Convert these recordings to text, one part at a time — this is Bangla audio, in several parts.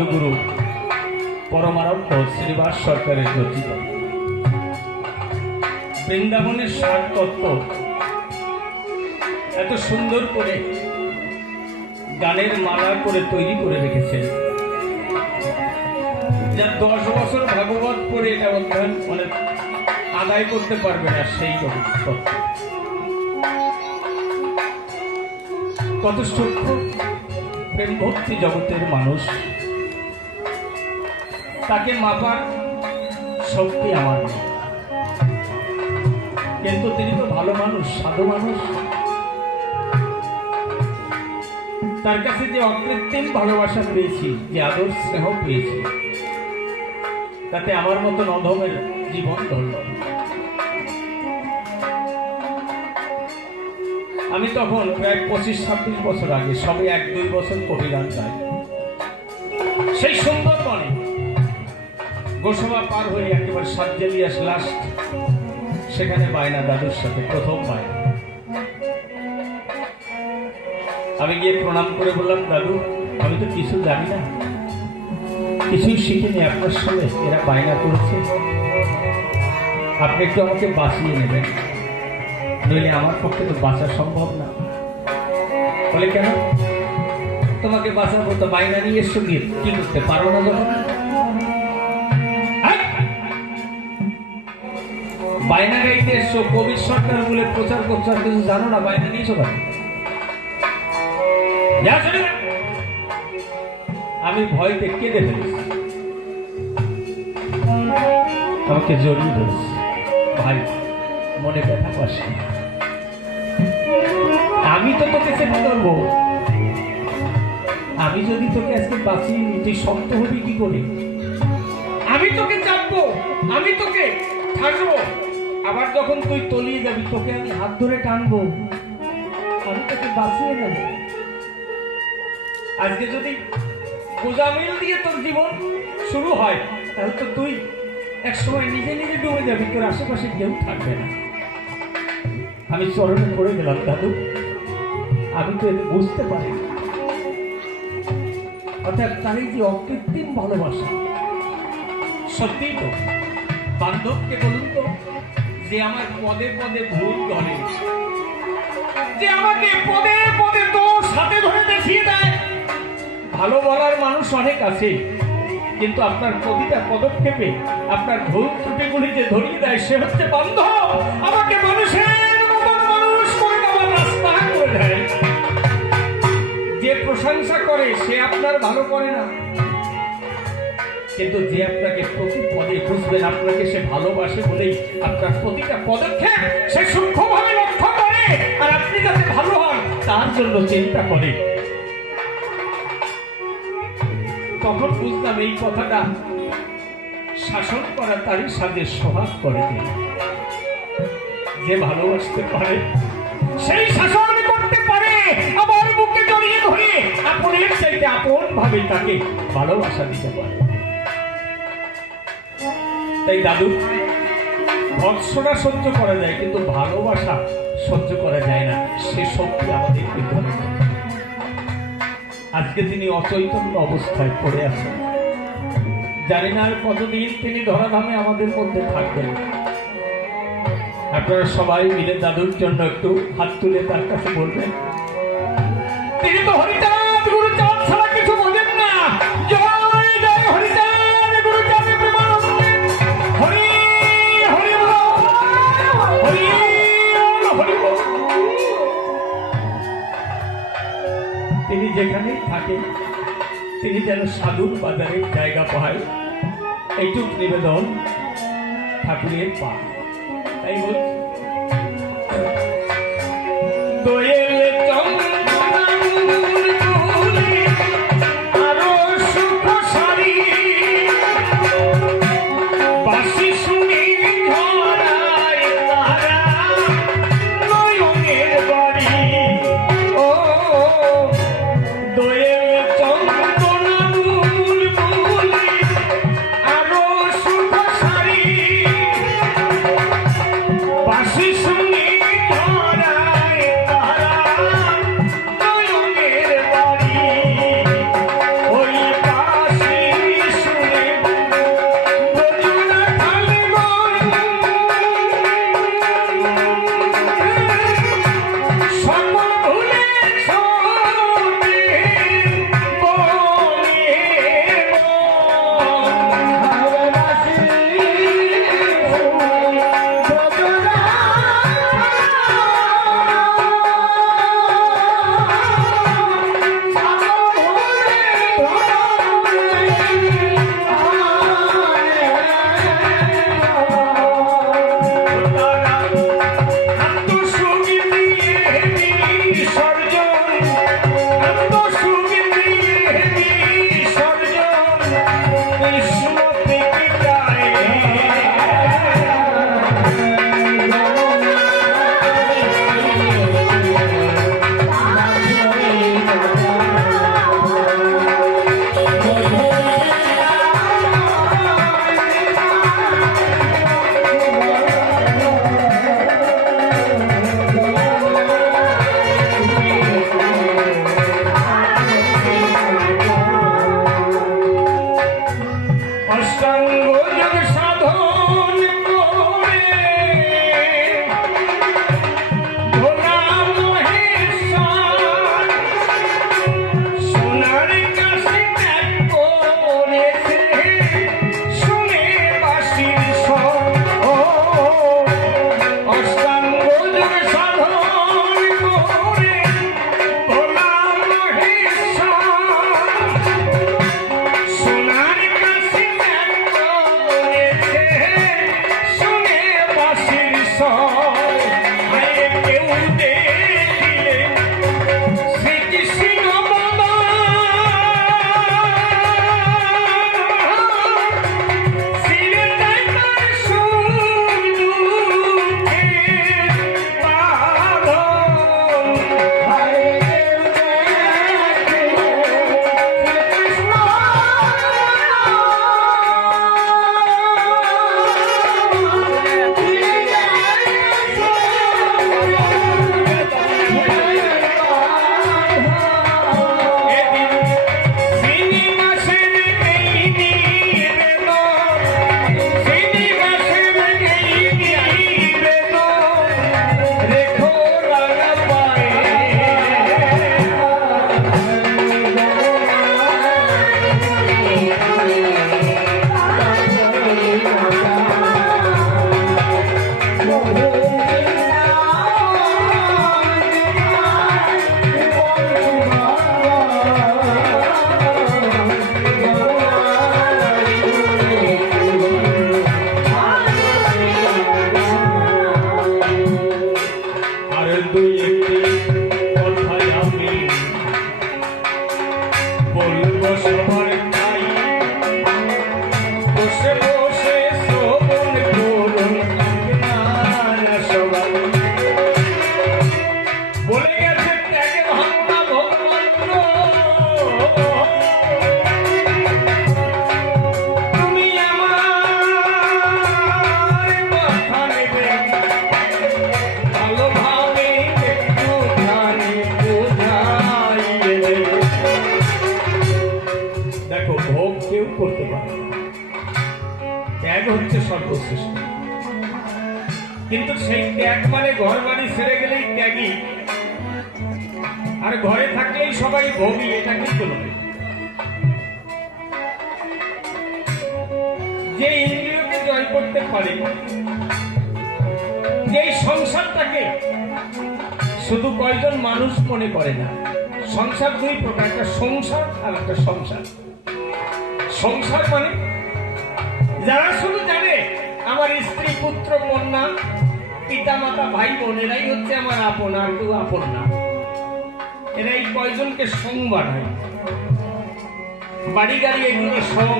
সাধুগুরু পরমারাধ্য শ্রীবাস সরকারের রচিত বৃন্দাবনের সার তত্ত্ব এত সুন্দর করে গানের মালা করে তৈরি করে রেখেছেন, যা 10 বছর ভাগবত পড়ে এটা অধ্যয়ন মানে আদায় করতে পারবে না। সেই তত্ত্ব কত সূক্ষ্ম প্রেম ভক্তি জগতের মানুষ, তাকে মাপার শক্তি আমার নেই, কিন্তু তিনি তো ভালো মানুষ, সাধু মানুষ। তার কাছে যে অকৃত্রিম ভালোবাসা পেয়েছি, যে আদর স্নেহ পেয়েছি, তাতে আমার মতন অধমের জীবন ধরল। আমি তখন প্রায় 25-26 বছর আগে, সবে 1-2 বছর কবিগান গাই। সেই সুন্দরবনে গোসবা পার হয়ে একেবারে সাতজেলিয়াস লাস্ট, সেখানে বায়না দাদুর সাথে প্রথম বায়না। আমি গিয়ে প্রণাম করে বললাম, দাদু আমি তো কিছু জানি না, কিছুই শিখিনি, আপনার সঙ্গে এরা বায়না করেছে, আপনি একটু আমাকে বাঁচিয়ে নেবেন, নইলে আমার পক্ষে তো বাঁচা সম্ভব না। বলে কেন? তোমাকে বাঁচাবো তো বায়না নিয়ে এসো, গিয়ে কি করতে পারো না যখন? বায়না গাইতে এসো, কবি সরকার বলে প্রচার করছো, আর কিছু জানো না, বায়না নিয়েছো কেন? আমি ভয়তে কেঁদে ফেলেছি, আমাকে জড়িয়ে ধরেছি, ভাই মনে ব্যথা পাচ্ছি, আমি তো তোকে চেষ্টা করবো, আমি যদি তোকে আজকে বাঁচিয়ে নি, তুই শক্ত হবি কি করে? আমি তোকে চাপবো, আমি তোকে থাকবো, আবার যখন তুই তলিয়ে যাবি তোকে আমি হাত ধরে টানবো, আমি তোকে বাঁচিয়ে নেব। আজকে যদি গোজামিল দিয়ে তোর জীবন শুরু হয়, তাহলে তো তুই একসময় নিজে নিজে ডুবে যাবি, তোর আশেপাশে কেউ থাকবে না। আমি চরণে পড়ে গেলাম, দাদু আমি তো এটা বুঝতে পারি। অর্থাৎ তার এই যে অকৃত্রিম ভালোবাসা, সত্যি তো বান্ধবকে বলুন তো, যে আমার পদে পদে ভুল ধরে, যে আমাকে পদে পদে দোষ হাতে ধরে দেখিয়ে দেয়। ভালো বলার মানুষ অনেক আছে, কিন্তু আপনার প্রতিটা পদক্ষেপে আপনার ভুল ত্রুটিগুলি যে ধরিয়ে দেয়, সে হচ্ছে বান্ধব। আমাকে মানুষের মতন মানুষ করে দেওয়ার রাস্তা করে দেয়। যে প্রশংসা করে সে আপনার ভালো করে না, কিন্তু যে আপনাকে প্রতি পদে বুঝবেন, আপনাকে সে ভালোবাসে বলেই আপনার প্রতিটা পদক্ষেপ সে সূক্ষ্মভাবে লক্ষ্য করে, আর আপনি যাতে ভালো হন তার জন্য চিন্তা করে। তখন বুঝলাম এই কথাটা শাসন করা তারই সাথে সোহাগ করে দিল। যে ভালোবাসতে পারে সেই শাসন করতে পারে, আমার বুকে জড়িয়ে ধরে আপনের চাইতে আপন ভাবে তাকে ভালোবাসা দিতে পারে। তাই দাদু, ভৎসনা সহ্য করা যায়, কিন্তু ভালোবাসা সহ্য করা যায় না, সে শক্তি আমাদেরকে ধরে। আজকে তিনি অচৈতন্য অবস্থায় পড়ে আছেন, জানি না আর কতদিন তিনি ধরাধামে আমাদের মধ্যে থাকবেন। আপনারা সবাই মিলে দাদুর জন্য একটু হাত তুলে তার কাছে বলবেন, তিনি তো হরিচাঁদ গুরুচাঁদ ছাড়া কিছু বোঝেন না। জয় জয় হরিচাঁদ গুরুচাঁদ প্রেমানন্দে, হরি হরি হরি হরি। তিনি যেখানেই থাকেন, তিনি যেন সাধুর বাজারে জায়গা পায়, এইটুক নিবেদন ঠাকুরের পা। তাই বলছি, কেউ দেখিলে শ্রীকৃষ্ণ বলা শিরে দেয় তার সুখ-দুঃখে বাঁধন। করতে পারে ত্যাগ হচ্ছে সর্বশ্রেষ্ঠ, কিন্তু সেই ত্যাগ মানে ঘর বাড়ি ছেড়ে গেলেই ত্যাগী, আর ঘরে থাকলেই সবাই ভোগী, এটা কিন্তু নয়। যে ইন্দ্রিয়কে জয় করতে পারে, যে সংসারটাকে শুধু কয়জন মানুষ মনে করে না। সংসার দুই প্রকার, একটা সংসার আর একটা সংসার। সংসার মানে যারা শুধু জানে আমার স্ত্রী পুত্র কন্যা পিতা মাতা ভাই বোন এরাই হচ্ছে আমার আপন, আর কেউ আপন না, এরাই কয়জনকে সং বানায়, বাড়ি গাড়ি এগুলো সং,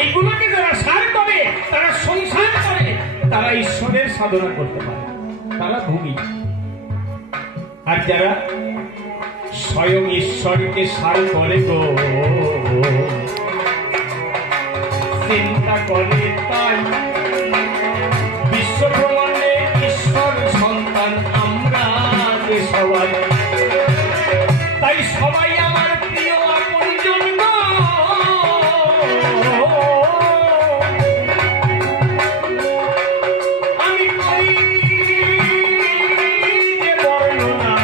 এইগুলোকে যারা সার করে, তারা সংসার করে, তারা ঈশ্বরের সাধনা করতে পারে, তারা ভোগী। আর যারা স্বয়ং ঈশ্বরকে সার করে গো, চিন্তা করে তাই বিশ্বব্রহ্মাণ্ডে ঈশ্বর সন্তান আমরা যে সবাই, তাই সবাই আমার প্রিয় আপনজন গো। আমি কই যে বর্ণনা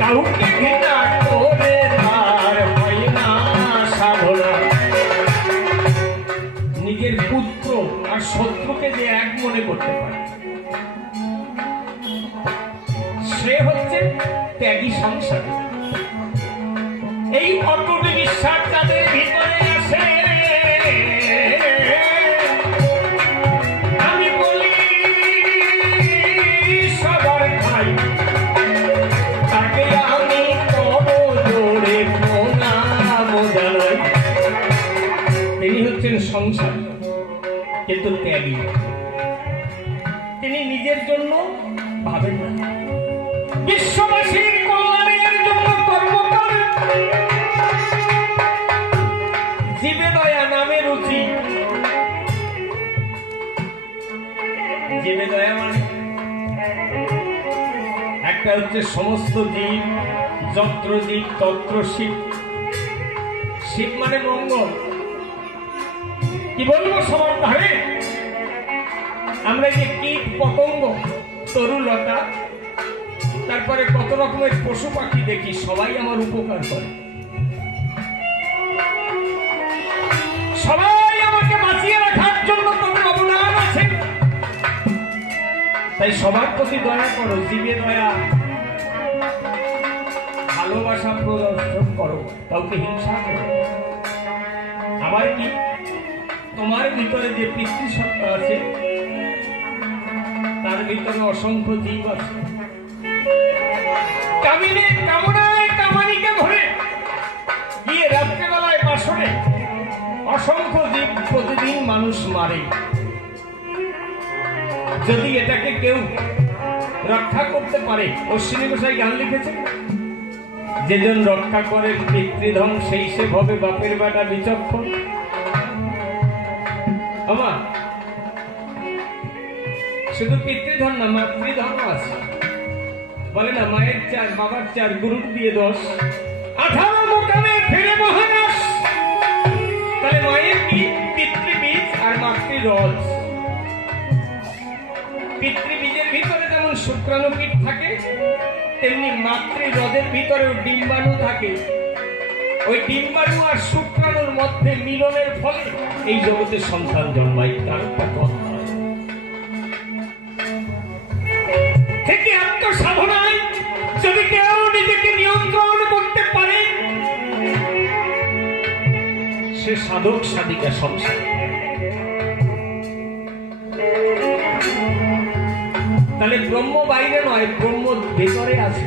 কাউকে ঘৃণা করে তার হয় না সাধনা। নিজের পুত্র আর শত্রুকে যে এক মনে করতে পারে, সে হচ্ছে ত্যাগী সংসার। এই অটুট বিশ্বাস যাদের ভিতরে আসে, আমি বলি সবার ভাই, তাকে আমি কব জোরে প্রণাম জানাই। তিনি হচ্ছেন সংসার, কিন্তু ত্যাগী। তিনি নিজের জন্য ভাবেন না, বিশ্ববাসীর কল্যাণের জন্য কর্ম করেন। জীবে দয়া নামে রুচি। জীবে দয়া মানে একটা হচ্ছে সমস্ত জীব, যত্র জীব তত্র শিব। শিব মানে মঙ্গল। কি বলবো সবার ধারে আমরা যে কীট পতঙ্গ, তরুলতা, তারপরে কত রকমের পশু পাখি দেখি, সবাই আমার উপকার করে, সবাই আমাকে বাঁচিয়ে রাখার জন্য তাদের অবদান আছে। তাই সবার প্রতি দয়া করো, জীবে দয়া, ভালোবাসা প্রদর্শন করো, কাউকে হিংসা করো। আবার কি তোমার ভিতরে যে পিতৃসত্তা আছে তার ভিতরে অসংখ্য জীব আছে। কামনায় কামানিকে ধরে গিয়ে রাত্রেবেলায় বাসনে অসংখ্য জীব প্রতিদিন মানুষ মারে। যদি এটাকে কেউ রক্ষা করতে পারে, অশ্বিনী গোসাই গান লিখেছেন, যেজন রক্ষা করে পিতৃধন সেই সে হবে বাপের বেটা বিচক্ষণ। আমার শুধু পিতৃধন না, মাতৃধন আছে। বলে না, মায়ের 4 বাবার 4 গুরুর দিয়ে 10, 18 মোকামে ফেরে মহানাস। তাহলে মায়ের কি পিতৃবীজ আর মাতৃরজ। পিতৃবীজের ভিতরে যেমন শুক্রাণুকীট থাকে, তেমনি মাতৃরজের ভিতরেও ডিম্বাণু থাকে। ওই ডিম্বাণু আর শুক্রাণুর মধ্যে মিলনের ফলে এই জগতে সন্তান জন্মায়। তার একটা কথা থেকে আত্মসাধনায় যদি কেউ নিজেকে নিয়ন্ত্রণ করতে পারে, সে সাধক সাধিকা সংসার। তাহলে ব্রহ্ম বাইরে নয়, ব্রহ্ম ভেতরে আছে।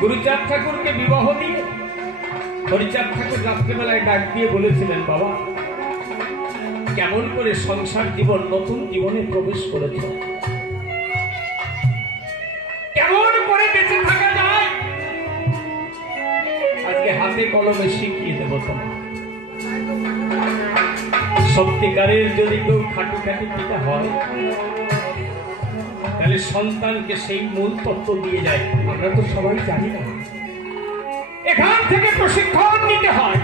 গুরুচাঁদ ঠাকুরকে বিবাহ দিয়ে হরিচাঁদ ঠাকুর রাত্রেবেলায় ডাক দিয়ে বলেছিলেন, বাবা কেমন করে সংসার জীবন নতুন জীবনে প্রবেশ করেছ, কেমন করে বেঁচে থাকা যায়, আজকে হাতে কলমে শিখিয়ে দেব তোমার। সত্যিকারের যদি কেউ খাটুখাটি পিতা হয়, তাহলে সন্তানকে সেই মূল তত্ত্ব দিয়ে যায়। আমরা তো সবাই জানি না, এখান থেকে প্রশিক্ষণ নিতে হয়।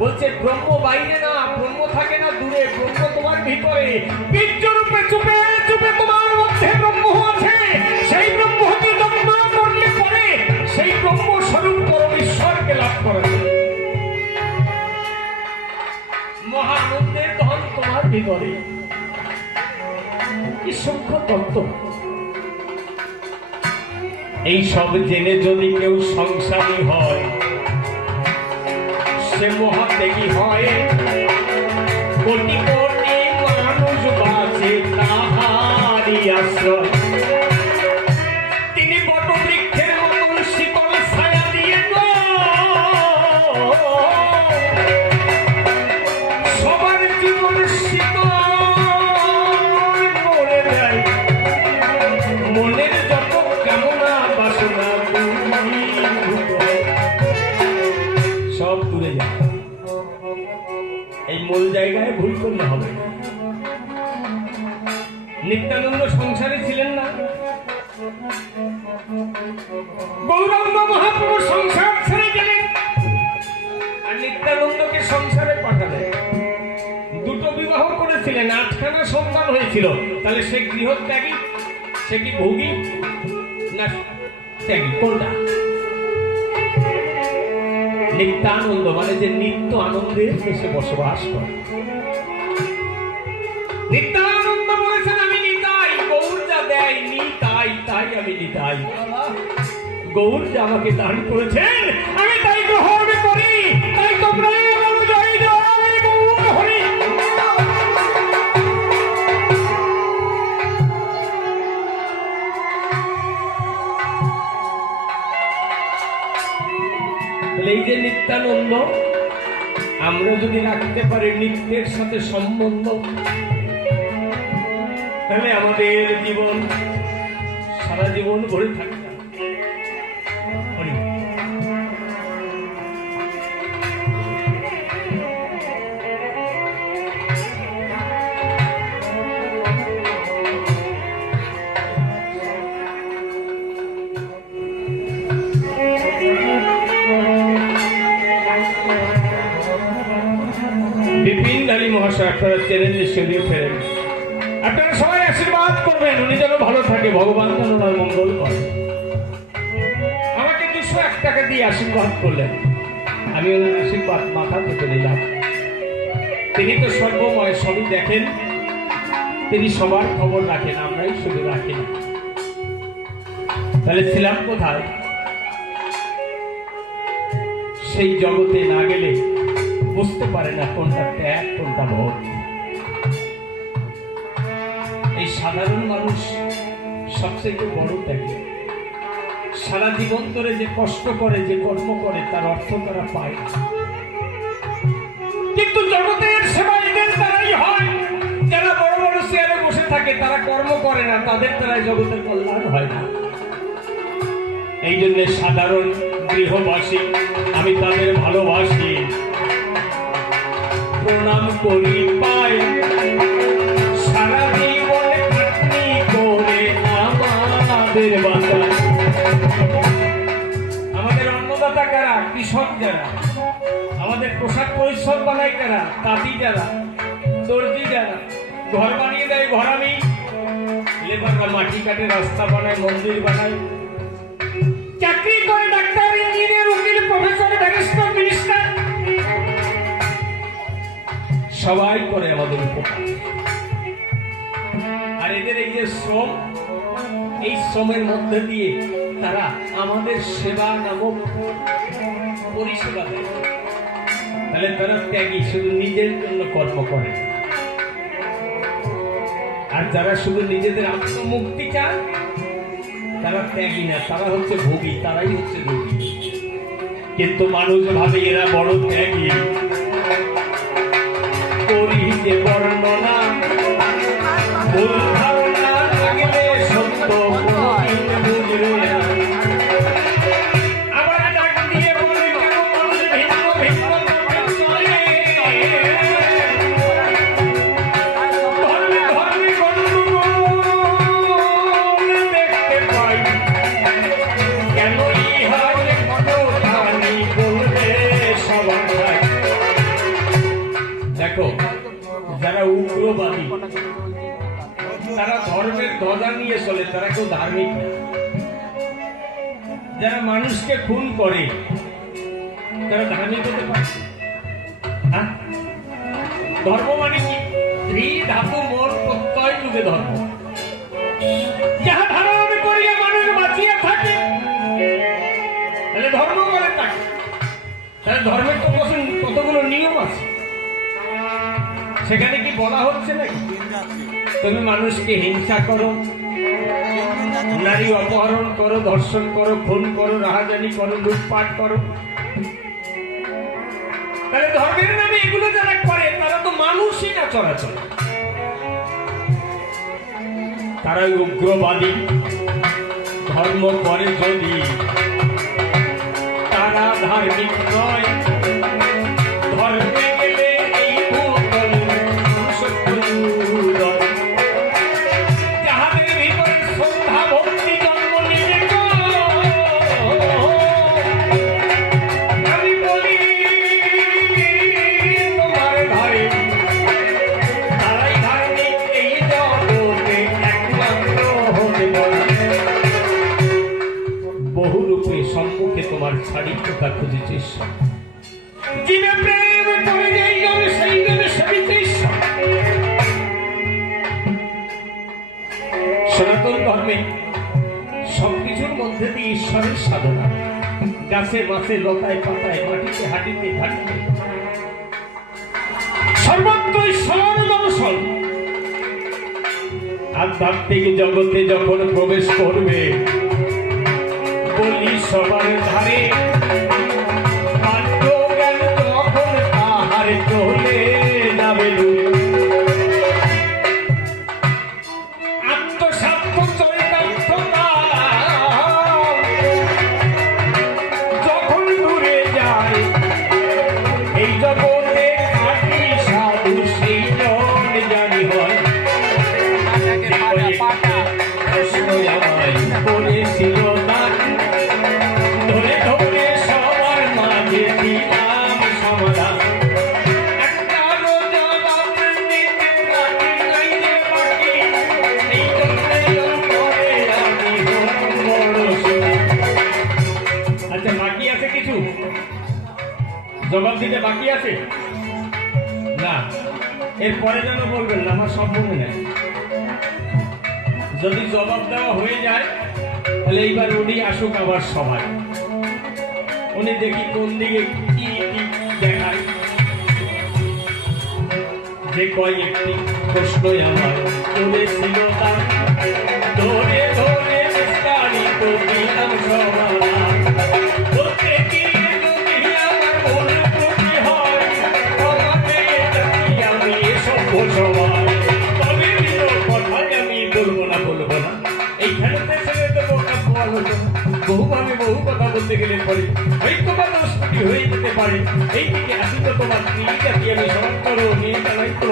বলছে ব্রহ্ম বাইরে না, ব্রহ্ম থাকে না দূরে, ব্রহ্ম তোমার ভিতরে। বীর্যরূপে চুপে চুপে তোমার মধ্যে ব্রহ্ম আছে। সেই ব্রহ্মকে যত্ন করলে পরে সেই ব্রহ্ম স্বরূপ পরমেশ্বরকে লাভ করা যায়। মহানন্দের ধন তোমার ভিতরে। কি সূক্ষ্ম তত্ত্ব! এই সব জেনে যদি কেউ সংসারী হয়, সে মহাত্যাগী হয়। কোটি কোটি মানুষ বাঁচে তাহারই আশ্রয়। তিনি বটবৃক্ষের মতন শীতল ছায়া দিয়ে সবার জীবন শীতল করে দেয়। মনের যত কামনা বাসনা সব দূরে যায়। এই মূল জায়গায় ভুল করলে হবে। নিত্যানন্দ সংসারে ছিলেন না, গৌরাঙ্গ মহাপ্রভু সংসার ছেড়ে গেলেন আর নিত্যানন্দকে সংসারে পাঠালেন। দুটো বিবাহ করেছিলেন, 8খানা সন্তান হয়েছিল। তাহলে সে গৃহত্যাগী, সে কি ভোগী না ত্যাগী? কোনটা? নিত্যানন্দ মানে যে নিত্য আনন্দের দেশে বসবাস করে। নিত্যানন্দ বলেছেন, আমি নিতাই, গৌর যা দেয় নিতাই, তাই আমি নিতাই। গৌর যা আমাকে দান করেছেন আমি তাই গ্রহণ করি। তাই তোমরা জয় জয় গৌর হরি। এই যে নিত্যানন্দ, আমরা যদি রাখতে পারি নিত্যের সাথে সম্বন্ধ, তাহলে আমাদের জীবন সারা জীবন ভরে থাকবে। মহাশয় আপনারা চ্যানেল নিশ্চয়ই ফেরেন, আপনারা সবাই আশীর্বাদ করবেন, উনি যেন ভালো থাকে, ভগবান যেন ওনার মঙ্গল করে। আমাকে 201 টাকা দিয়ে আশীর্বাদ করলেন, আমি ওনার আশীর্বাদ মাথা থেকে নিলাম। তিনি তো সর্বময়, সবই দেখেন, তিনি সবার খবর রাখেন, আমরাই শুধু রাখি না। তাহলে ছিলাম কোথায়? সেই জগতে না গেলে বুঝতে পারে না কোনটা ত্যাগ কোনটা ভক্তি। এই সাধারণ মানুষ সবচেয়ে বড় ত্যাগী। সারা জীবন ধরে যে কষ্ট করে, যে কর্ম করে, তার অর্থ তারা পায় না। কিন্তু জগতের সেবায়ীদের তারাই হয় যারা বড় বড় চেয়ারে বসে থাকে, তারা কর্ম করে না, তাদের দ্বারাই জগতের কল্যাণ হয় না। এই জন্য সাধারণ গৃহবাসী আমি তাদের ভালোবাসি, প্রণাম করি পাই, সারা জীবন খাটনি করে আমাদের বাঁচায়। আমাদের অন্নদাতা কারা? কৃষক যারা। আমাদের পোশাক পরিচ্ছদ বানায় কারা? তাঁতি যারা, দর্জি যারা। ঘর বানিয়ে দেয় ঘরামি, লেবাররা মাটি কাটে, রাস্তা বানায়, মন্দির বানায়, চাকরি করে ডাক্তার, ইঞ্জিনিয়ার, উকিল, প্রফেসর, ব্যারিস্টার, মিনিস্টার, সবাই করে আমাদের উপকার। আর এদের এই যে শ্রম, এই শ্রমের মধ্যে দিয়ে তারা আমাদের সেবা নামক পরিষেবা দেয়। তাহলে তারা ত্যাগী, শুধু নিজের জন্য কর্ম করে। আর যারা শুধু নিজেদের আত্মমুক্তি চান, তারা ত্যাগী না, তারা হচ্ছে ভোগী, তারাই হচ্ছে রোগী। কিন্তু মানুষ ভাবে এরা বড় ত্যাগী। করি যে বর্ণনা ভুল ধারণা লাগলে সত্য কোনদিন বুঝবে না। আবার ডাক দিয়ে বলে কেন মানুষ ভিন্ন ভিন্ন পথে চলে। ধর্মে ধর্মে গণ্ডগোল দেখতে পাই, কেন ইহার কতখানি বলবে সবার ভাই। দেখো, যারা উগ্রবাদী, তারা ধর্মের ধ্বজা নিয়ে চলে, তারা কেউ ধার্মিক না। যারা মানুষকে খুন করে, তারা ধার্মিক হতে পারে? ধর্ম মানে কি? ধী ধাতু মন প্রত্যয় যুগে ধর্ম। যাহা ধারণ করিয়া মানুষ বাঁচিয়া থাকে, তাহলে ধর্ম বলে তাকে। তাহলে ধর্মের তো কতগুলো নিয়ম আছে, সেখানে কি বলা হচ্ছে নাকি তুমি মানুষকে হিংসা করো, নারী অপহরণ করো, ধর্ষণ করো, খুন করো, রাহাজানি করো, লুটপাট করো? তাহলে ধর্মের নামে এগুলো যারা করে, তারা তো মানুষই না চলাচল, তারাই উগ্রবাদী। ধর্ম করে যদি তারা ধার্মিক নয়। ধর্মে গেলে এই ভূতল যাহাদের ভিতরে শ্রদ্ধা ভক্তি জন্ম নিয়ে, আমি বলি তোমার ধারে তারাই ধার্মিক, এই জগতে একমাত্র হতে পারে। বহুরূপে সম্মুখে তোমার ছাড়ি কোথা খুঁজেছিস, জীবে প্রেম করে যেই গমে সেই গমে সেবিছিস। সনাতন ধর্মে সবকিছুর মধ্যে দিয়ে ঈশ্বরের সাধনা, গাছে মাছে লতায় পাতায় মাটিতে হাঁটিতে ঘাটিতে সর্বত্র ঈশ্বর দর্শন। আধ্যাত্মিক জগতে যখন প্রবেশ করবে, বলি সবার ধারে আত্মজ্ঞান তখন তাহার চলে যাবে। আত্মস্বার্থ চরিতার্থতা যখন দূরে যায়, এই জগতে খাঁটি সাধু সেই জন জানি হয়। কৃষ্ণ আমায় করেছিল দান, ধরে ধরে সবার মাঝে দিলাম সমাধান। একটারও জবাব দিতে বাকি নাই রে বাকি, এই জন্যে করে আমি বড় সুখী। আচ্ছা, বাকি আছে কিছু? জবাব দিতে বাকি আছে না? এরপরে যেন বলবেন না আমার সব মনে নেই। যদি জবাব দেওয়া হয়ে যায়, তাহলে এইবার উনি আসুক আবার সবাই, উনি দেখি কোন দিকে কি দেখায়। যে কয়েকটি প্রশ্নই আমার করেছিল তার ধরে ধরে বিস্তারিত দিলাম সমাধান। বলতে গিয়ে যদি আমার মন খুশি হয় তোমাকে ডাকি আমি সভ্য সবাই। তবে বিনো কথায় আমি বলবো না এইখানে ছেড়ে দেবো বহুভাবে বহু কথা বলতে গেলে পরে হয়তো বা 10 কোটি হয়ে যেতে পারে। এইদিকে আসি তো তোমার জাতি আমি সবার করো নিয়ে চালাই তো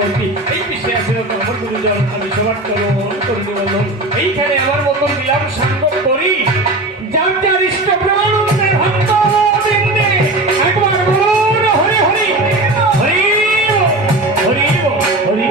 এই বিষয়ে আসলে আমার গুরুজন আমি সবার করো করে দেব। এইখানে আমার মতন দিলাম সাঙ্গ করি যার যার ইষ্ট প্রাণের ভক্ত বৃন্দে একবার বলুন হরি হরি হরি হরি হরি।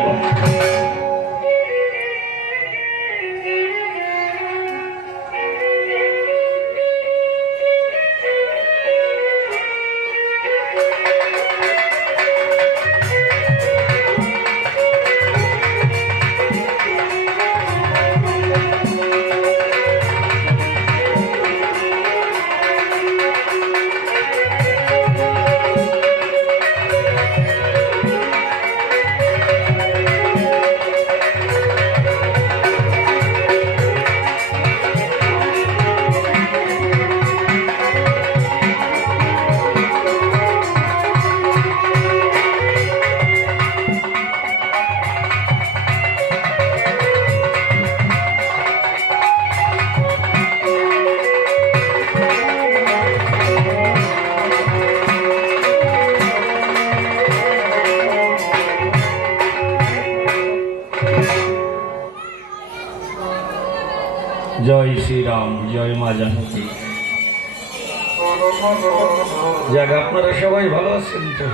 জয় শ্রীরাম, জয় মা জানকী। যাক, আপনারা সবাই ভালো আছেন তো?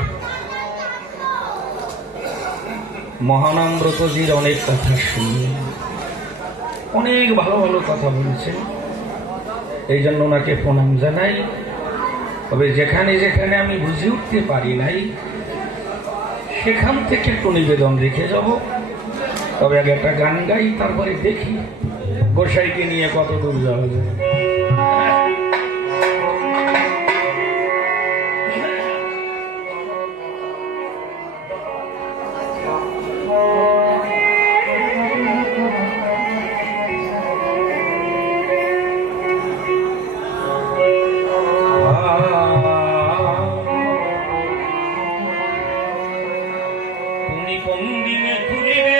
মহানামব্রতজির অনেক কথা শুনি, অনেক ভালো ভালো কথা বলছেন, এই জন্য ওনাকে প্রণাম জানাই। তবে যেখানে যেখানে আমি বুঝে উঠতে পারি নাই সেখান থেকে একটু নিবেদন রেখে যাব। তবে আগে একটা গান গাই, তারপরে দেখি গোসাইকে নিয়ে কত দূর যাওয়া যায়। তুমি কোন দিনে তুলিবে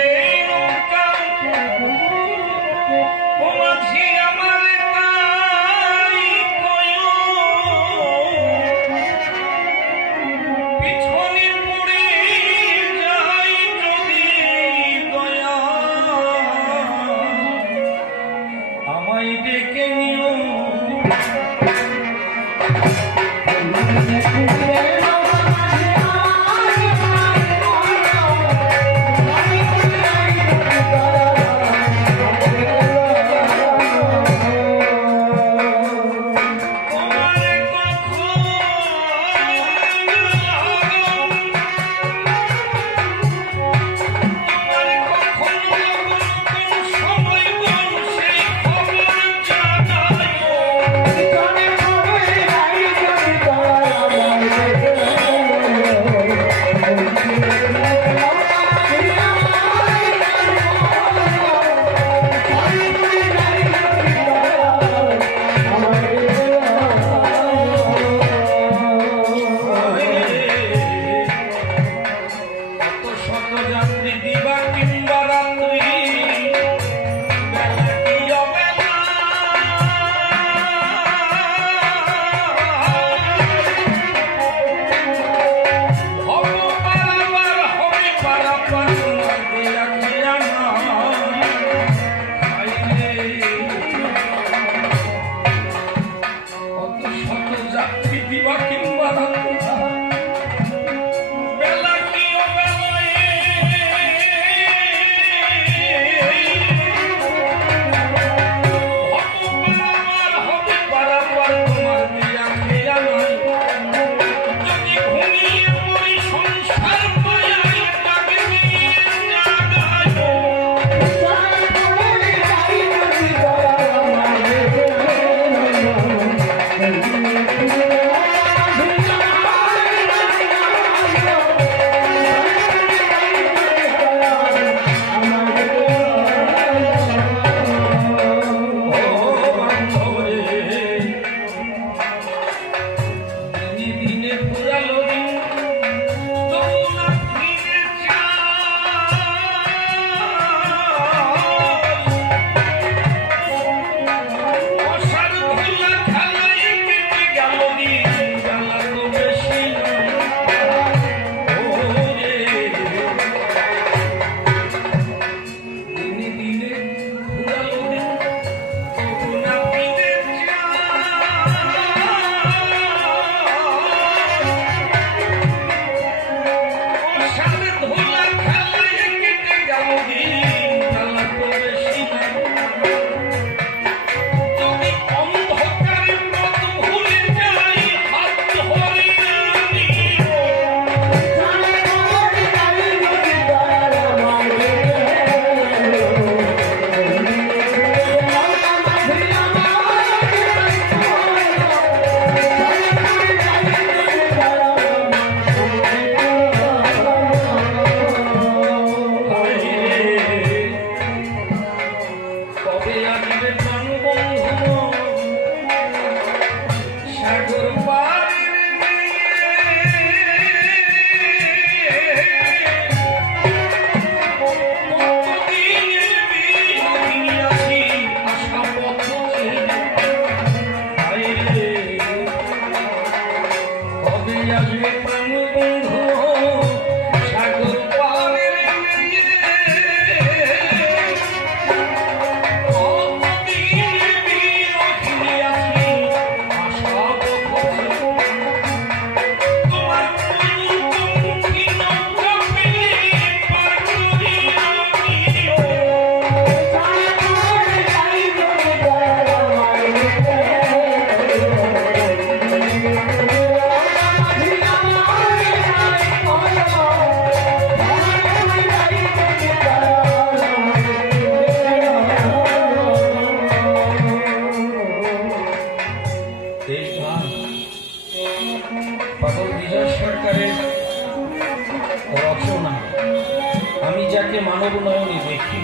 আমি যাকে মানব নয়নে দেখি,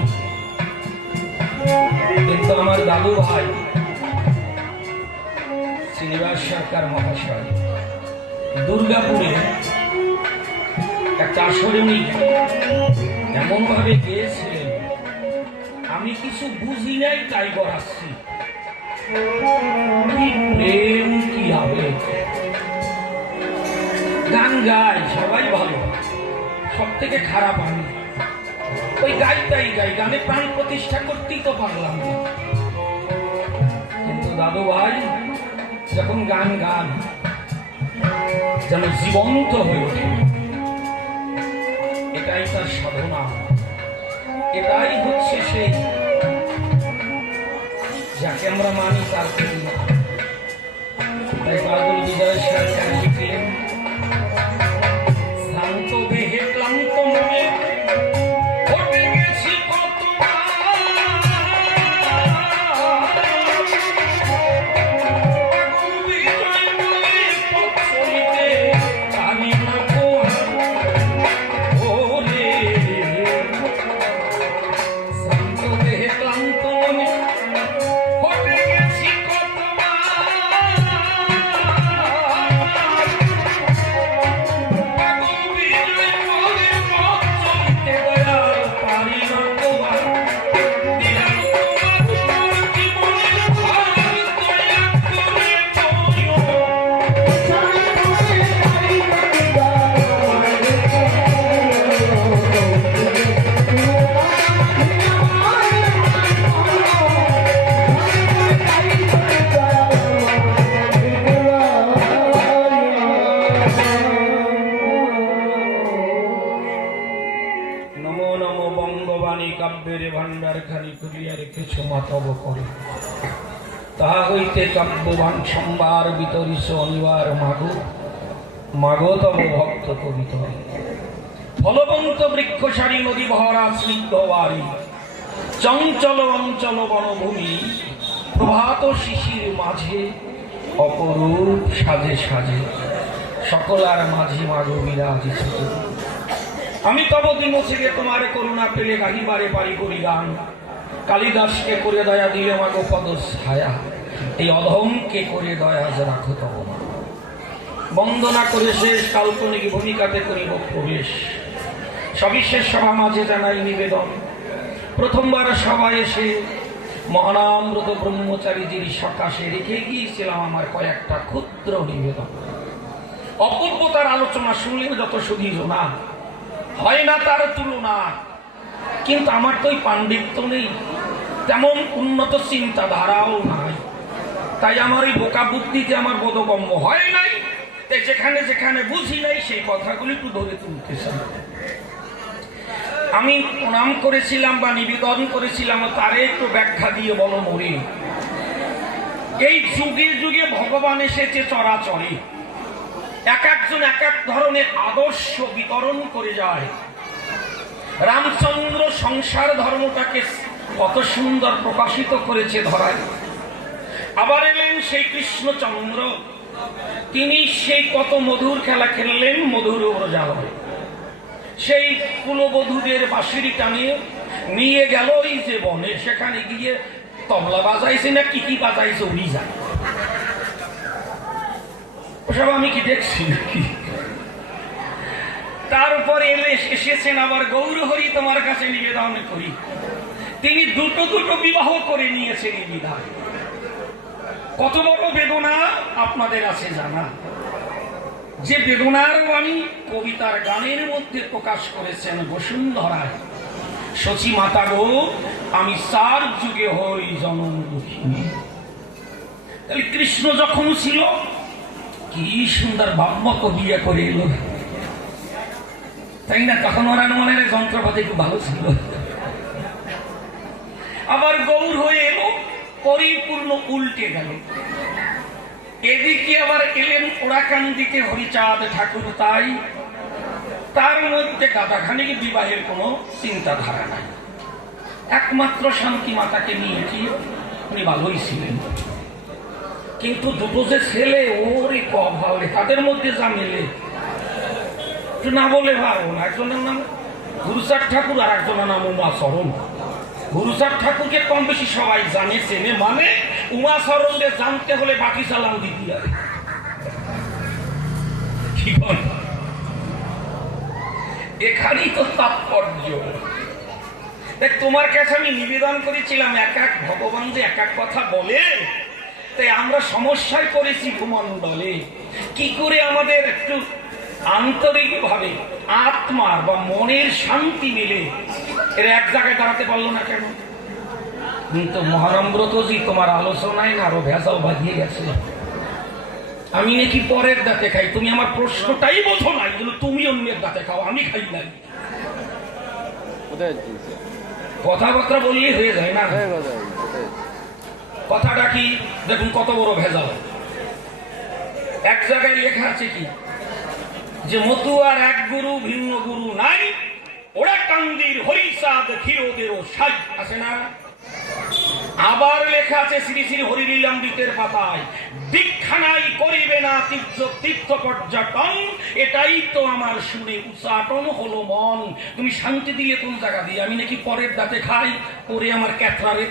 কিন্তু আমার দাদু ভাই শ্রীনিবাস সরকার মহাশয় দুর্গাপুরে একটা আসরে উনি এমন ভাবে গিয়েছিলেন, আমি কিছু বুঝি নাই তাই করাচ্ছি। প্রেম কি হবে, গান গাই সবাই ভালো, সব থেকে খারাপ আমি। ওই গাইটাই গাই, গানে প্রাণ প্রতিষ্ঠা করতেই তো পারলাম না। কিন্তু দাদু ভাই যখন গান গান যেন জীবন্ত হয়ে ওঠে, এটাই তার সাধনা, এটাই হচ্ছে সেই যাকে আমরা মানি তার করি না। তাই পাগল বিজয় সরকার লিখলেন, শান্ত দেহে ক্লান্ত মনে ঘটে গেছি কাব্যের ভান্ডার খানি করিয়া রেখেছ মাতব করে, তাহা হইতে কাব্যবান সম্বার বিতরিস অনিবার মাগো মাগো তব ভক্ত কবিত। ফলবন্ত বৃক্ষসারি নদী ভরা স্নিগ্ধ বাড়ি, চঞ্চল অঞ্চল বনভূমি, প্রভাত শিশির মাঝে অপরূপ সাজে সাজে, সকলার মাঝে মাগো বিরাজিত। আমি তব দিন ছেড়ে তোমার করুণা পেলে গাহিবারে পারি করি গান, কালিদাসকে করে দয়া দিলে মাগো পদ ছায়া, এই অধমকে করে দয়া রাখো তব মা। বন্দনা করে শেষ কাল্পনিক ভূমিকাতে করিব প্রবেশ, সবিশেষ সভা মাঝে জানাই নিবেদন। প্রথমবার সভায় এসে মহানামব্রত ব্রহ্মচারীজির সকাশে রেখে গিয়েছিলাম আমার কয়েকটা ক্ষুদ্র নিবেদন। অপূর্ব তার আলোচনা শুনলেন যত সুধীর না, হয় না তার তুলনা। কিন্তু আমার তো ওই পাণ্ডিত্য নেই, তেমন উন্নত চিন্তাধারাও নাই, তাই আমার ওই বোকা বুদ্ধিতে আমার বোধগম্য হয় নাই। তাই যেখানে যেখানে বুঝি নাই সেই কথাগুলি একটু ধরে তুলতেছেন। আমি প্রণাম করেছিলাম বা নিবেদন করেছিলাম, তারে একটু ব্যাখ্যা দিয়ে বলো মরি। এই যুগে যুগে ভগবান এসেছে চরাচরে, এক একজন এক এক ধরনের আদর্শ বিতরণ করে যায়। রামচন্দ্র সংসার ধর্মটাকে কত সুন্দর প্রকাশিত করেছে ধরায়। আবার এলেন সেই কৃষ্ণচন্দ্র, তিনি সেই কত মধুর খেলা খেললেন মধুর ব্রজালয়ে। সেই কুলবধূদের বাঁশিরি টানিয়ে নিয়ে গেল এই যে বনে, সেখানে গিয়ে তবলা বাজাইছে না কি কি বাজাইছে উনি যায়, ওসব আমি কি দেখছি নাকি। তারপরে এসেছেন আবার গৌরহরি তোমার কাছে নিবেদন করি, তিনি দুটো দুটো বিবাহ করে নিয়েছেন। এই বিধান কত বড় বেদনা আপনাদের আছে জানা, যে বেদনার বাণী কবিতার গানের মধ্যে প্রকাশ করেছেন বসুন্ধরায়। শচী মাতা গো আমি 4 যুগে হই জনম দুঃখিনী। তাহলে কৃষ্ণ যখন ছিল কি সুন্দর বাম্মক বিয়ে করে এলো, তাই না? তখন ওরা মনের যন্ত্রপাতি খুব ভালো ছিল। আবার গৌর হয়ে এলো, পরিপূর্ণ উল্টে গেল। এদিকে আবার এলেন ওরাকান্দিতে হরিচাঁদ ঠাকুর, তাই তার মধ্যে গাদাখানিক বিবাহের কোনো চিন্তাধারা নাই। একমাত্র শান্তি মাতাকে নিয়ে কি উনি ভালোই ছিলেন, কিন্তু দুটো যে ছেলে ওরে কভাবে তাদের মধ্যে যা মেলে না বলে পারবো না। একজনের নাম গুরুচাঁদ ঠাকুর আর একজনের নাম উমাচরণ। গুরুচাঁদ ঠাকুরকে কম বেশি সবাই জানে চেনে, মানে উমাচরণকে জানতে হলে বাকি চালান দিতে হবে। কি বল, এখানেই তো তাৎপর্য। দেখ, তোমার কাছে আমি নিবেদন করেছিলাম, এক এক ভগবান যে এক এক কথা বলে, তাই আমরা সমস্যায় পড়েছি ভূমণ্ডলে। কি করে আমাদের একটু আন্তরিক ভাবে আত্মার বা মনের শান্তি মিলে এরা এক জায়গায় দাঁড়াতে পারলো না কেন? কিন্তু মহানম্রতজি তোমার আলোচনায় না আরো ভেজাল বাজিয়ে গেছে। আমি নাকি পরের দাঁতে খাই, তুমি আমার প্রশ্নটাই বোঝো না, কিন্তু তুমি অন্যের দাঁতে খাও, আমি খাই নাই। কথাবার্তা বললেই হয়ে যায় না। কথাটা কি দেখুন কত বড় ভেজাল। এক জায়গায় লেখা আছে কি যে মতুয়ার এক গুরু ভিন্ন গুরু নাই, ওরা কান্দির হরিচাঁদ ক্ষীরোদেরও সাই, আছে না? আবার লেখা আছে শ্রী শ্রী হরিলীলামৃতের পাতায়, দীক্ষা নাই করিবে না তীর্থ পর্যটন, এটাই তো আমার শুনে উচ্চাটন হলো মন। তুমি শান্তি দিলে কোন জায়গা দিয়ে? আমি নাকি পরের দাঁতে খাই, পরে আমার ক্যাথরারে।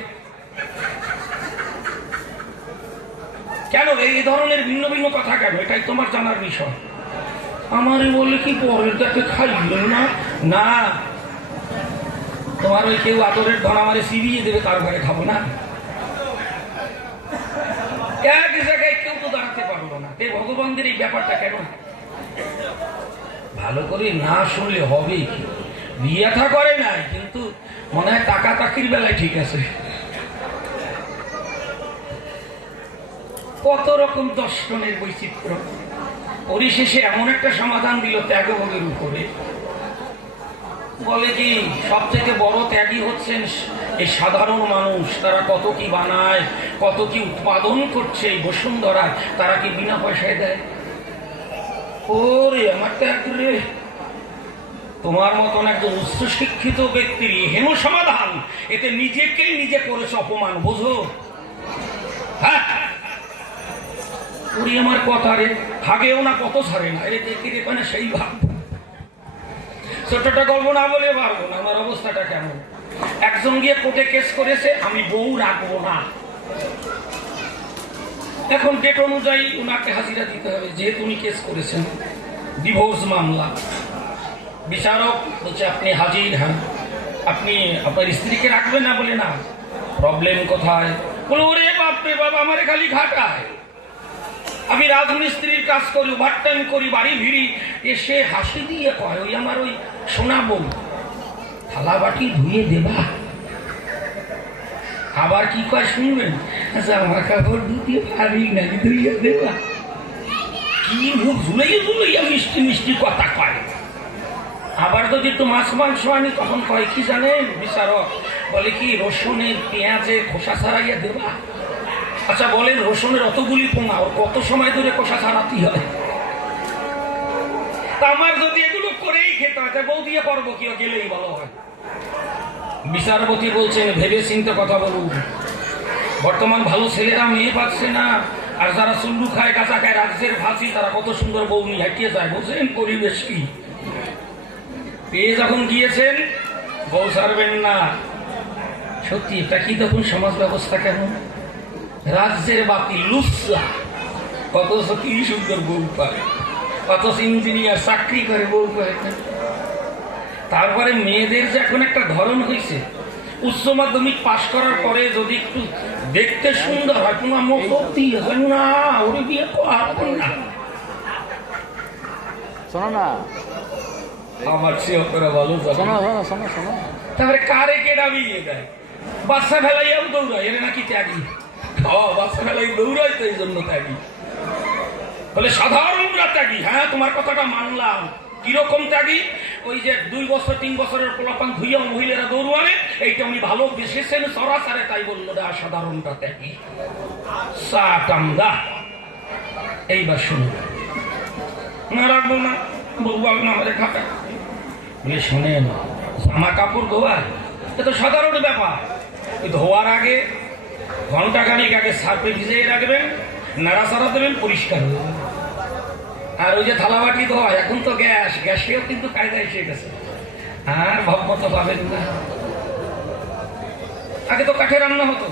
কেন এই ধরনের ভিন্ন ভিন্ন কথা কেন? এটাই তোমার জানার বিষয়। আমারই বললে কি পরের দাঁতে খাইলেন না? না, তোমার ওই কেউ আদরের ধন আমারে সিরিয়ে দেবে, তার ঘরে খাবো না। এক জায়গায় কেউ তো দাঁড়াতে পারলো না। এই ভগবানদের এই ব্যাপারটা কেন? ভালো করে না শুনলে হবে কি? বিয়ে থা করে নাই, কিন্তু মনে হয় টাকা তাকির বেলায় ঠিক আছে। কত রকম দর্শনের বৈচিত্র্য। পরিশেষে এমন একটা সমাধান দিল ত্যাগভোগের উপরে। বলে কি সবথেকে বড় ত্যাগী হচ্ছেন এই সাধারণ মানুষ। তারা কত কি বানায়, কত কি উৎপাদন করছে এই বসুন্ধরায়, তারা কি বিনা পয়সায় দেয়? ওরে আমার ত্যাগ রে! তোমার মতন একজন উচ্চ শিক্ষিত ব্যক্তির হেন সমাধান, এতে নিজেকেই নিজে করেছে অপমান, বোঝো? হ্যাঁ, ওরে আমার কথা রে, হাগেও না কত ছাড়ে না, এরে দেখি রে মানে সেই ভাব। ছোটটা গল্প না বলে পারবো না আমার অবস্থাটা কেমন। একজন গিয়ে কোর্টে কেস করেছে, আমি বউ রাখবো না। এখন ডেট অনুযায়ী উনাকে হাজিরা দিতে হবে, যেহেতু উনি কেস করেছেন, ডিভোর্স মামলা। বিচারক বলছে আপনি হাজির হন। আপনি আপনার স্ত্রীকে রাখবেন না? বলে না। প্রবলেম কোথায়? বলে ওরে বাপরে বাবা, আমারে খালি ঘাটায়। আমি রাজমিস্ত্রির কাজ করি, ওভারটাইম করি, বাড়ি ভিড়ি, এসে হাসি দিয়ে কয় ওই আমার ওই সোনা বউ থালা বাটি ধুয়ে দেবা। আবার কি কয় শুনবেন? জামা কাপড় ধুতে পারি না, ধুয়ে দেবা। কি মুখ ঝুলাইয়া ঝুলাইয়া মিষ্টি মিষ্টি কথা কয়। আবার যদি একটু মাছ মাংস আনি তখন কয় কি জানেন বিচারক, বলে কি রসুনের পেঁয়াজের খোসা ছাড়াইয়া দেবা। আচ্ছা বলেন, রসুনের অতগুলি পোঙা ওর কত সময় ধরে খোসা ছাড়াতেই হয়? তা আমার যদি এগুলো করেই খেতে হয়, বউ দিয়ে করবো কি? গেলেই ভালো হয়। বিচারপতি বলছেন ভেবে চিন্তে কথা বলুন। বর্তমান ভালো ছেলেরা মেয়ে পাচ্ছে না, আর যারা চুল্লু খায় কাঁচা খায় রাজ্যের ফাঁসি, তারা কত সুন্দর বউ নিয়ে হাঁটিয়ে যায়। বলছেন পরিবেশ কি? পেয়ে যখন গিয়েছেন বউ ছাড়বেন না। সত্যি এটা কি তখন সমাজ ব্যবস্থা কেমন? রাজ্যের বাকি লুচ্চা, অথচ কি সুন্দর বউ পায়, অথচ ইঞ্জিনিয়ার চাকরি করে বউ পায়। তারপরে মেয়েদের যে এখন একটা ধরন হয়েছে, উচ্চ মাধ্যমিক পাশ করার পরে যদি একটু দেখতে সুন্দর হয়, কোনো মতি হয় না, ওরে বিয়ে করবেন না। শোনো না, আমার চেয়ে অতটা ভালো। তারপরে কারে কেডা বিয়ে দেয়? বাচ্চা ফেলাইয়াও দৌড়ায়, এর নাকি ত্যাগী। বাচ্চা ফেলাই দৌড়ায়, তো এই জন্য ত্যাগী। বলে সাধারণরা ত্যাগী। হ্যাঁ, তোমার কথাটা মানলাম। কিরকম ত্যাগী? ওই যে 2 বছর 3 বছরের পোলাপান ধুইয়া মহিলারা দৌড়ানে, এইটা উনি ভালো বেসেছেন সরাসরি, তাই বললো না সাধারণটা ত্যাগী। এইবার শুনুন, না রাখবো না, বউ না আমাদের খাতা। বলে শোনেন, জামা কাপড় ধোয়া এ তো সাধারণ ব্যাপার। ধোয়ার আগে ঘন্টা খানিক আগে সার্ফে ভিজিয়ে রাখবেন, নাড়াচাড়া দেবেন, পরিষ্কার হয়ে যাবে। আর ওই যে থালাবাটি ধোয়া, এখন তো গ্যাসেও কিন্তু কায়দা এসে গেছে। আর শপথ পাবেন না। আগে তো কাঠে রান্না হতো,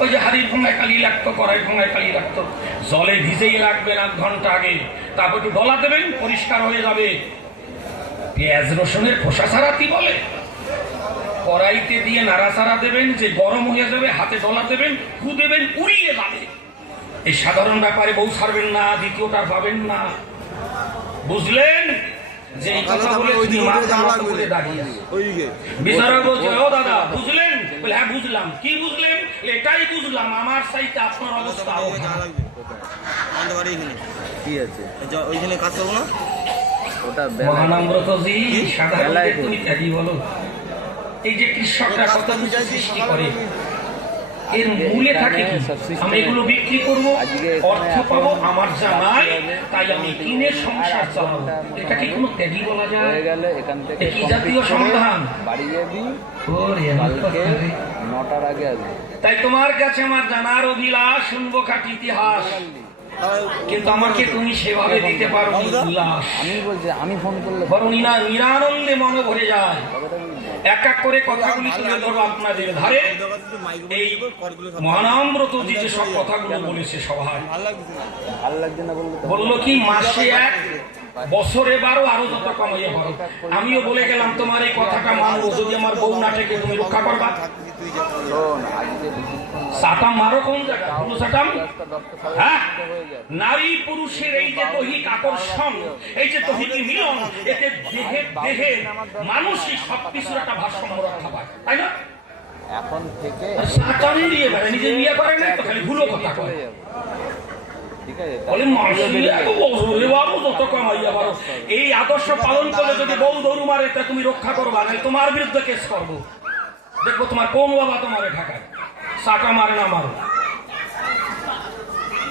ওই যে হাড়ির ভোঙায় কালি লাগতো, কড়াই ভোঙায় কালি লাগতো, জলে ভিজেই রাখবেন 1 ঘন্টা আগে, তারপর একটু ডলা দেবেন, পরিষ্কার হয়ে যাবে। পেঁয়াজ রসুনের খোসা ছাড়াতি বলে, কড়াইতে দিয়ে নাড়াচাড়া দেবেন, যে গরম হয়ে যাবে হাতে ডলা দেবেন, ফু দেবেন, উড়িয়ে যাবে। এই সাধারণ ব্যাপারে বউ ছাড়বেন না, দ্বিতীয়টা পাবেন না, বুঝলেন? যে এই কথা বলে তিনি মাথা নত করে দাঁড়িয়ে আছে। বিচারক বলছে, ও দাদা বুঝলেন? বলে হ্যাঁ বুঝলাম। কি বুঝলেন? এটাই বুঝলাম, আমার চাইতে আপনার অবস্থা আরো খারাপ। কি আছে ওইখানে কাজ করবো না ওটা মহানম্রতজি, সাধারণ তুমি ত্যাগী বলো। এই যে কৃষকরা কত কিছু সৃষ্টি করে, এর মূলে থাকে কি? আমি এগুলো বিক্রি করবো, অর্থ পাবো, আমার যা নাই তাই আমি কিনে সংসার চালাবো। এটা কি কোনো ত্যাগী বলা যায়? কি জাতীয় সমাধান? ওরে আমার কথা রে। 9টার আগে আসবে। তাই তোমার কাছে আমার জানার অভিলাষ, শুনবো খাঁটি ইতিহাস, কিন্তু আমাকে তুমি সেভাবে দিতে পারো উল্লাস। আমি বলছি আমি ফোন করলে বরং নিরানন্দে মনে ভরে যায়। এক এক করে কথাগুলি তুলে ধরো আপনাদের ধারে। এই মহানাম্রতজি যে সব কথাগুলো বলেছে সভায়, ভালো লাগছে না বললো কি মাসে 1, বছরে 12, আরো যত কমাইয়ে পারো। আমিও বলে গেলাম তোমার এই কথাটা মানবো, যদি আমার বউ না থেকে তুমি রক্ষা করবা। সাতাম মারো কোন জায়গা? সাতাম, হ্যাঁ, নারী পুরুষের এই যে দৈহিক আকর্ষণ, এই যে দৈহিক মিলন, এতে দেহে দেহে মানসিক সবকিছুর একটা ভারসাম্য রক্ষা পায়, তাই না? এখন থেকে সাতাম দিয়ে বেড়ে, নিজে বিয়ে করে না তো খালি ভুলো কথা কয়। এই আদর্শ পালন করলে যদি বউ দৌড়ু মারে তা তুমি রক্ষা করবা, না তোমার বিরুদ্ধে কেস করবো। দেখবো তোমার কোন বাবা তোমারে ঢাকায় সাকা মারে না মারো।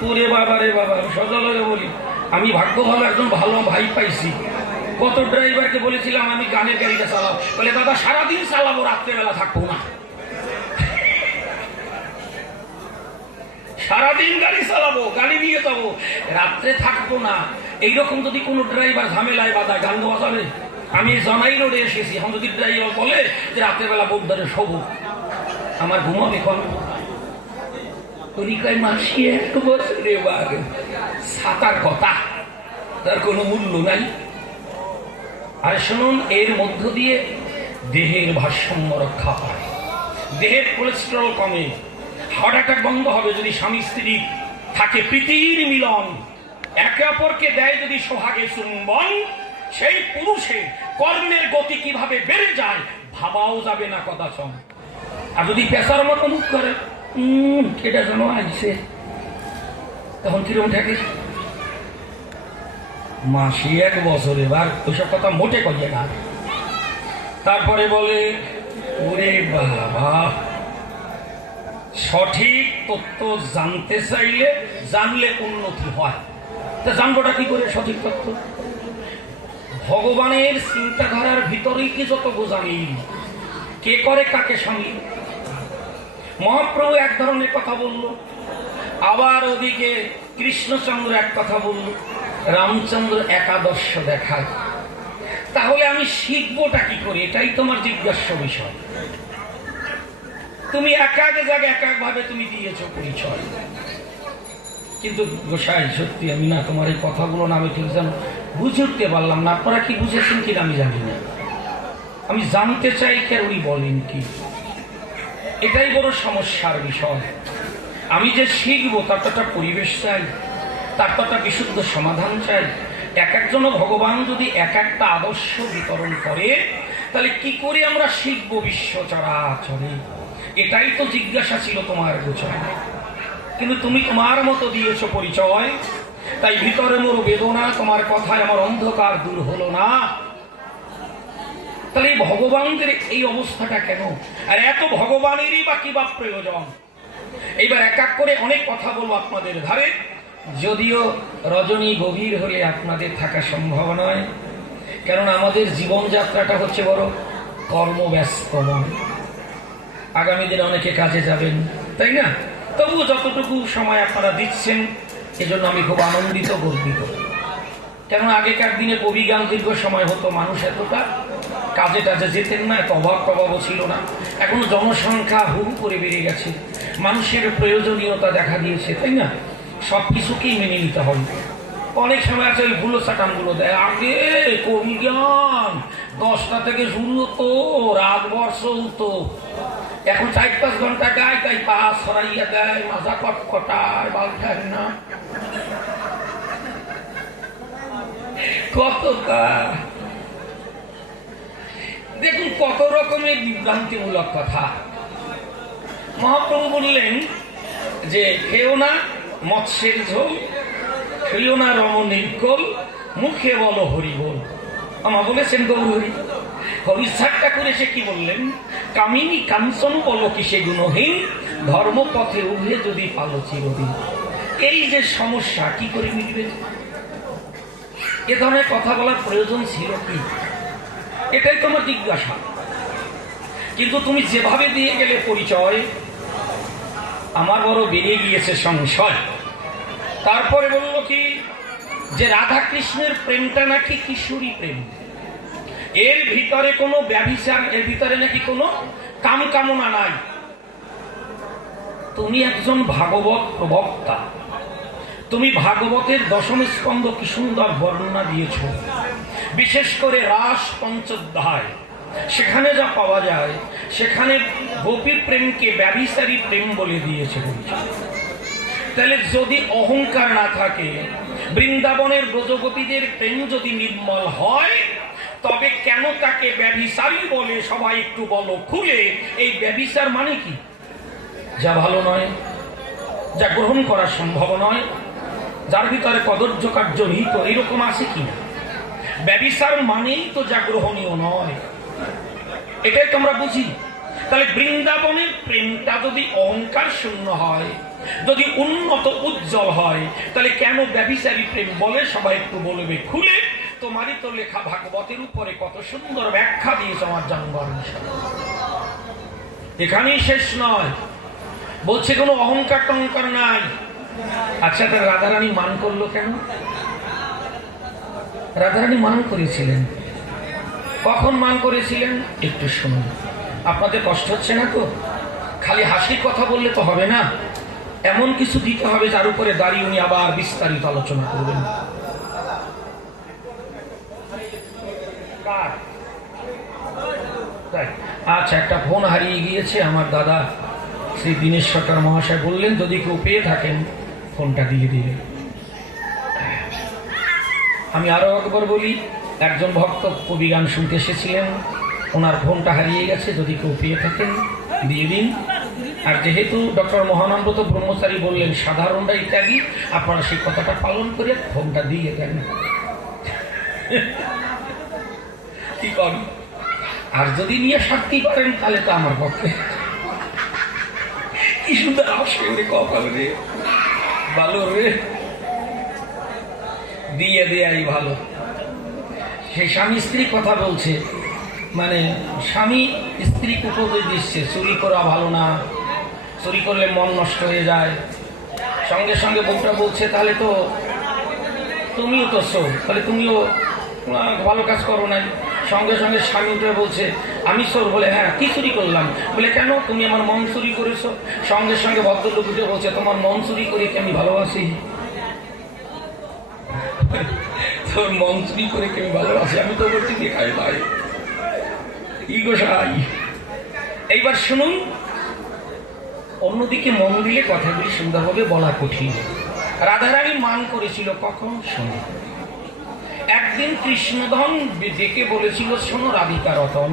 ওরে বাবা রে বাবা, সজলে বলি আমি ভাগ্য ভালো একজন ভালো ভাই পাইছি। কত ড্রাইভারকে বলেছিলাম আমি গানের গাড়িটা চালাবো, বলে দাদা সারাদিন চালাবো, রাত্রেবেলা থাকবো না। সারাদিন গাড়ি চালাবো, গাড়ি নিয়ে যাবো, রাত্রে থাকবো না। এইরকম যদি কোনো ড্রাইভার ঝামেলায় বাধা, গান বাজাবে। আমি জনাই রোডে এসেছি, এখন যদি ড্রাইভার বলে যে রাতের বেলা বোধদারে শোবো, আমার ঘুমাবে কোন তরিকায় মাসি 1 বছরে সাতার কথা, তার কোনো মূল্য নাই। আর শুনুন, এর মধ্য দিয়ে দেহের ভারসাম্য রক্ষা পায়, দেহের কোলেস্টেরল কমে, হার্ট অ্যাটাক বন্ধ হবে যদি স্বামী স্ত্রী থাকে প্রীতির মিলন, একে অপরকে দেয় যদি সোহাগে চুম্বন, সেই পুরুষের কর্মের গতি কিভাবে বেড়ে যায় ভাবাও যাবে না কদাচন। আর যদি পেশার মতো মুখ করে এটা যেন আসছে, তখন কিরকম থাকে? মাসি 1 বছর, এবার ওইসব কথা মোটে করিয়ে না। তারপরে বলে ওরে বাবা, সঠিক তথ্য জানতে চাইলে জানলে উন্নতি হয়। তা জানবোটা কি করে সঠিক তথ্য? ভগবানের চিন্তাধারার ভিতরেই কি যত বোঝানি, কে করে কাকে সঙ্গে। মহাপ্রভু এক ধরনের কথা বলল, আবার ওদিকে কৃষ্ণচন্দ্র এক কথা বলল, রামচন্দ্র একাদর্শ দেখায়। তাহলে আমি শিখবোটা কি করে? এটাই তোমার জিজ্ঞাস্য বিষয়। তুমি এক এক জায়গায় এক এক ভাবে তুমি দিয়েছ পরিচয়, কিন্তু গোসাই সত্যি আমি না তোমার এই কথাগুলো না আমি ঠিক জানো বুঝে উঠতে পারলাম না। আপনারা কি বুঝেছেন কিনা আমি জানি না, আমি জানতে চাই কে উনি বলেন কি। এটাই বড় সমস্যার বিষয়। আমি যে শিখবো তার তো একটা পরিবেশ চাই, তার তো একটা বিশুদ্ধ সমাধান চাই। এক একজন ভগবান যদি এক একটা আদর্শ বিতরণ করে, তাহলে কি করে আমরা শিখবো বিশ্ব চরাচরে? এটাই তো জিজ্ঞাসা ছিল তোমার গোচর। কিন্তু তুমি তোমার মতো দিয়েছ পরিচয়, তাই ভিতরে মোর বেদনা, তোমার কথায় আমার অন্ধকার দূর হলো না। তাহলে এই ভগবানদের এই অবস্থাটা কেন? আর এত ভগবানেরই বা কি বা প্রয়োজন? এইবার এক এক করে অনেক কথা বলবো আপনাদের ধারে, যদিও রজনী গভীর হলে আপনাদের থাকা সম্ভব নয়, কারণ আমাদের জীবনযাত্রাটা হচ্ছে বড় কর্মব্যস্তময়। আগামী দিনে অনেকে কাজে যাবেন, তাই না? তবুও যতটুকু সময় আপনারা দিচ্ছেন এজন্য আমি খুব আনন্দিত, গর্বিত। কেন আগেকার দিনে কবি গান দীর্ঘ সময় হতো, মানুষ এতটা কাজে টাজে যেতেন না, এত অভাব প্রভাবও ছিল না। এখন জনসংখ্যা হুড় করে বেড়ে গেছে, মানুষের প্রয়োজনীয়তা দেখা দিয়েছে, তাই না? সব কিছুকেই মেনে নিতে হবে। অনেক সময় আছে ওই ভুলো সাটানগুলো দেয়, আগে কবি জ্ঞান 10টা থেকে শুরু হতো, রাত বর্ষ হতো, এখন 4-5 ঘন্টা গায়, তাই পা সরাইয়া দেয়, মাজা কটকটায়, বাল খায় না, কতটা দেখুন কত রকমের বিভ্রান্তিমূলক কথা। মহাপ্রভু বললেন যে খেও না মৎস্যের ঝোল, খেও না রমণীর কোল, মুখে বলো হরি বল। আমা বলেছেন গৌর হরি। হরির ঠাট্টা করে সে কি বললেন? কামিনী কাঞ্চন বলো কি সে গুণহীন, ধর্মপথে উঠে যদি পালো চিরদিন। এই যে সমস্যা কি করে মিটবে? এ ধরনের কথা বলার প্রয়োজন ছিল কি? এটাই তোমার জিজ্ঞাসা। কিন্তু তুমি যেভাবে দিয়ে গেলে পরিচয়, আমার বড় বেরিয়ে গিয়েছে সংশয়। তারপরে বলল কি যে রাধা কৃষ্ণের প্রেমটা নাকি কিশোরী প্রেম, এর ভিতরে কোনো ব্যভিচার, এর ভিতরে নাকি কোনো কাম কামনা নাই। তুমি একজন ভাগবত প্রবক্তা, তুমি ভাগবতের 10ম স্কন্ধ কি সুন্দর বর্ণনা দিয়েছ, বিশেষ করে রাস পঞ্চোধ্যায়, সেখানে যা পাওয়া যায় সেখানে গোপী প্রেমকে ব্যভিচারী প্রেম বলে দিয়েছে। তাহলে যদি অহংকার না থাকে, বৃন্দাবনের ব্রজগোপীদের প্রেম যদি নির্মল হয়, তবে কেন তাকে ব্যভিচারী বলে? সবাই একটু বলো খুলে, এই ব্যভিচার মানে কি? যা ভালো নয়, যা গ্রহণ করা সম্ভব নয়, যার ভিতরে কদর্য কার্য নিহিত, এরকম আছে কি? ব্যভিচার মানেই তো যা গ্রহণীয় নয়, এটাই তোমরা বুঝি। তাহলে বৃন্দাবনের প্রেমটা যদি অহংকার শূন্য হয়, যদি উন্নত উজ্জ্বল হয়, তাহলে কেন ব্যভিচারী প্রেম বলে? সবাই একটু বলবে খুলে। তোমারই তো লেখা ভাগবতের উপরে কত সুন্দর ব্যাখ্যা দিয়েছে আমার জানবার। এখানেই শেষ নয়, বলছে কোনো অহংকার টহংকার নাই। আচ্ছা, তার রাধারানী মান করলো কেন? রাধারানী মান করেছিলেন, কখন মান করেছিলেন একটু শুনুন। আপনাদের কষ্ট হচ্ছে না তো? খালি হাসির কথা বললে তো হবে না, এমন কিছু দিতে হবে যার উপরে দাঁড়িয়ে উনি আবার বিস্তারিত আলোচনা করবেন। আচ্ছা, একটা ফোন হারিয়ে গিয়েছে আমার দাদা শ্রী দীনেশ সরকার মহাশয় বললেন যদি কেউ পেয়ে থাকেন ফোনটা দিয়ে দিলে। আমি আরো একবার বলি, একজন ভক্ত কবি গান শুনতে এসেছিলেন, ওনার ফোনটা হারিয়ে গেছে, যদি কেউ পেয়ে থাকেন দিয়ে দিন। আর যেহেতু ডক্টর মহানন্দ ব্রহ্মচারী বললেন সাধারণরা ইত্যাদি, আপনারা সেই কথাটা পালন করে ফোনটা দিয়ে দেন। কি করেন? আর যদি নিয়ে শান্তি পারেন তাহলে তো আমার পক্ষে কি সুন্দর আসে রে, কপাল রে, ভালো রে, দিয়ে দেয়াই ভালো। সেই স্বামী স্ত্রী কথা বলছে, মানে স্বামী স্ত্রীকে উপদেশ দিচ্ছে চুরি করা ভালো না, চুরি করলে মন নষ্ট হয়ে যায়। সঙ্গে সঙ্গে বউটা বলছে তাহলে তো তুমিও তো চোর, তাহলে তুমিও ভালো কাজ করো নাই। সঙ্গে সঙ্গে স্বামী উঠে বলছে আমি চোর, বলে হ্যাঁ কি চুরি করলাম? বলে কেন? তুমি আমার মন চুরি করেছো। সঙ্গে সঙ্গে ভদ্রলোক উঠে বলছে তোমার মন চুরি করি কি আমি ভালোবাসি? তোর মন চুরি করে কি আমি ভালোবাসি? আমি তো বলছি দেখাই ভাই ই গোসাই। এইবার শুনুন, অন্যদিকে মন দিলে কথাগুলি সুন্দরভাবে বলা কঠিন। রাধারানী মান করেছিল কখন? শোনো, একদিন কৃষ্ণধন ডেকে বলেছিল শোনো রাধিকা রতন,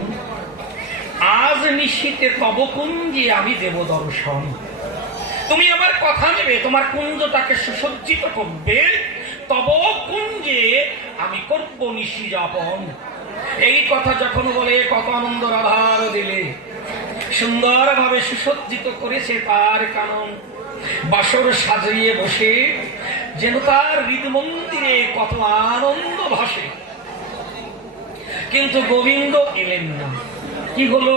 আজ নিশীতে তব কুঞ্জে আমি দেব দর্শন। তুমি আমার কথা নেবে, তোমার কুঞ্জটাকে সুসজ্জিত করবে, তব কুঞ্জে আমি করব নিশি যাপন। এই কথা যখন বলে কত আনন্দ রাধার দিলে, সুন্দরভাবে সুসজ্জিত করেছে তার কানন, বাসর সাজিয়ে বসে যেন তার হৃদমন্দিরে কত আনন্দ ভাসে। কিন্তু গোবিন্দ এলেন না। কি হলো?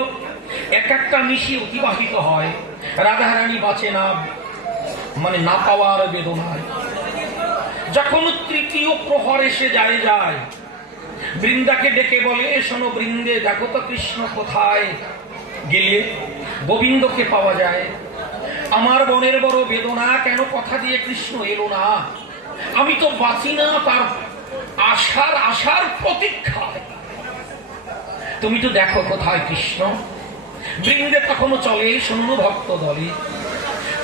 এক একটা নিশি অতিবাহিত হয়, রাধারানী বাঁচে না, মানে না পাওয়ার বেদনায়। যখন তৃতীয় প্রহর এসে যায়, বৃন্দাকে ডেকে বলে, শোনো বৃন্দে, দেখো তো কৃষ্ণ কোথায় গেলে গোবিন্দকে পাওয়া যায়। আমার মনের বড় বেদনা, কেন কথা দিয়ে কৃষ্ণ এলো না, আমি তো বাঁচি না তার আশার প্রতীক্ষায়। তুমি তো দেখো কোথায় কৃষ্ণ। বৃন্দে তখনও চলে শূন্য ভক্ত দলে।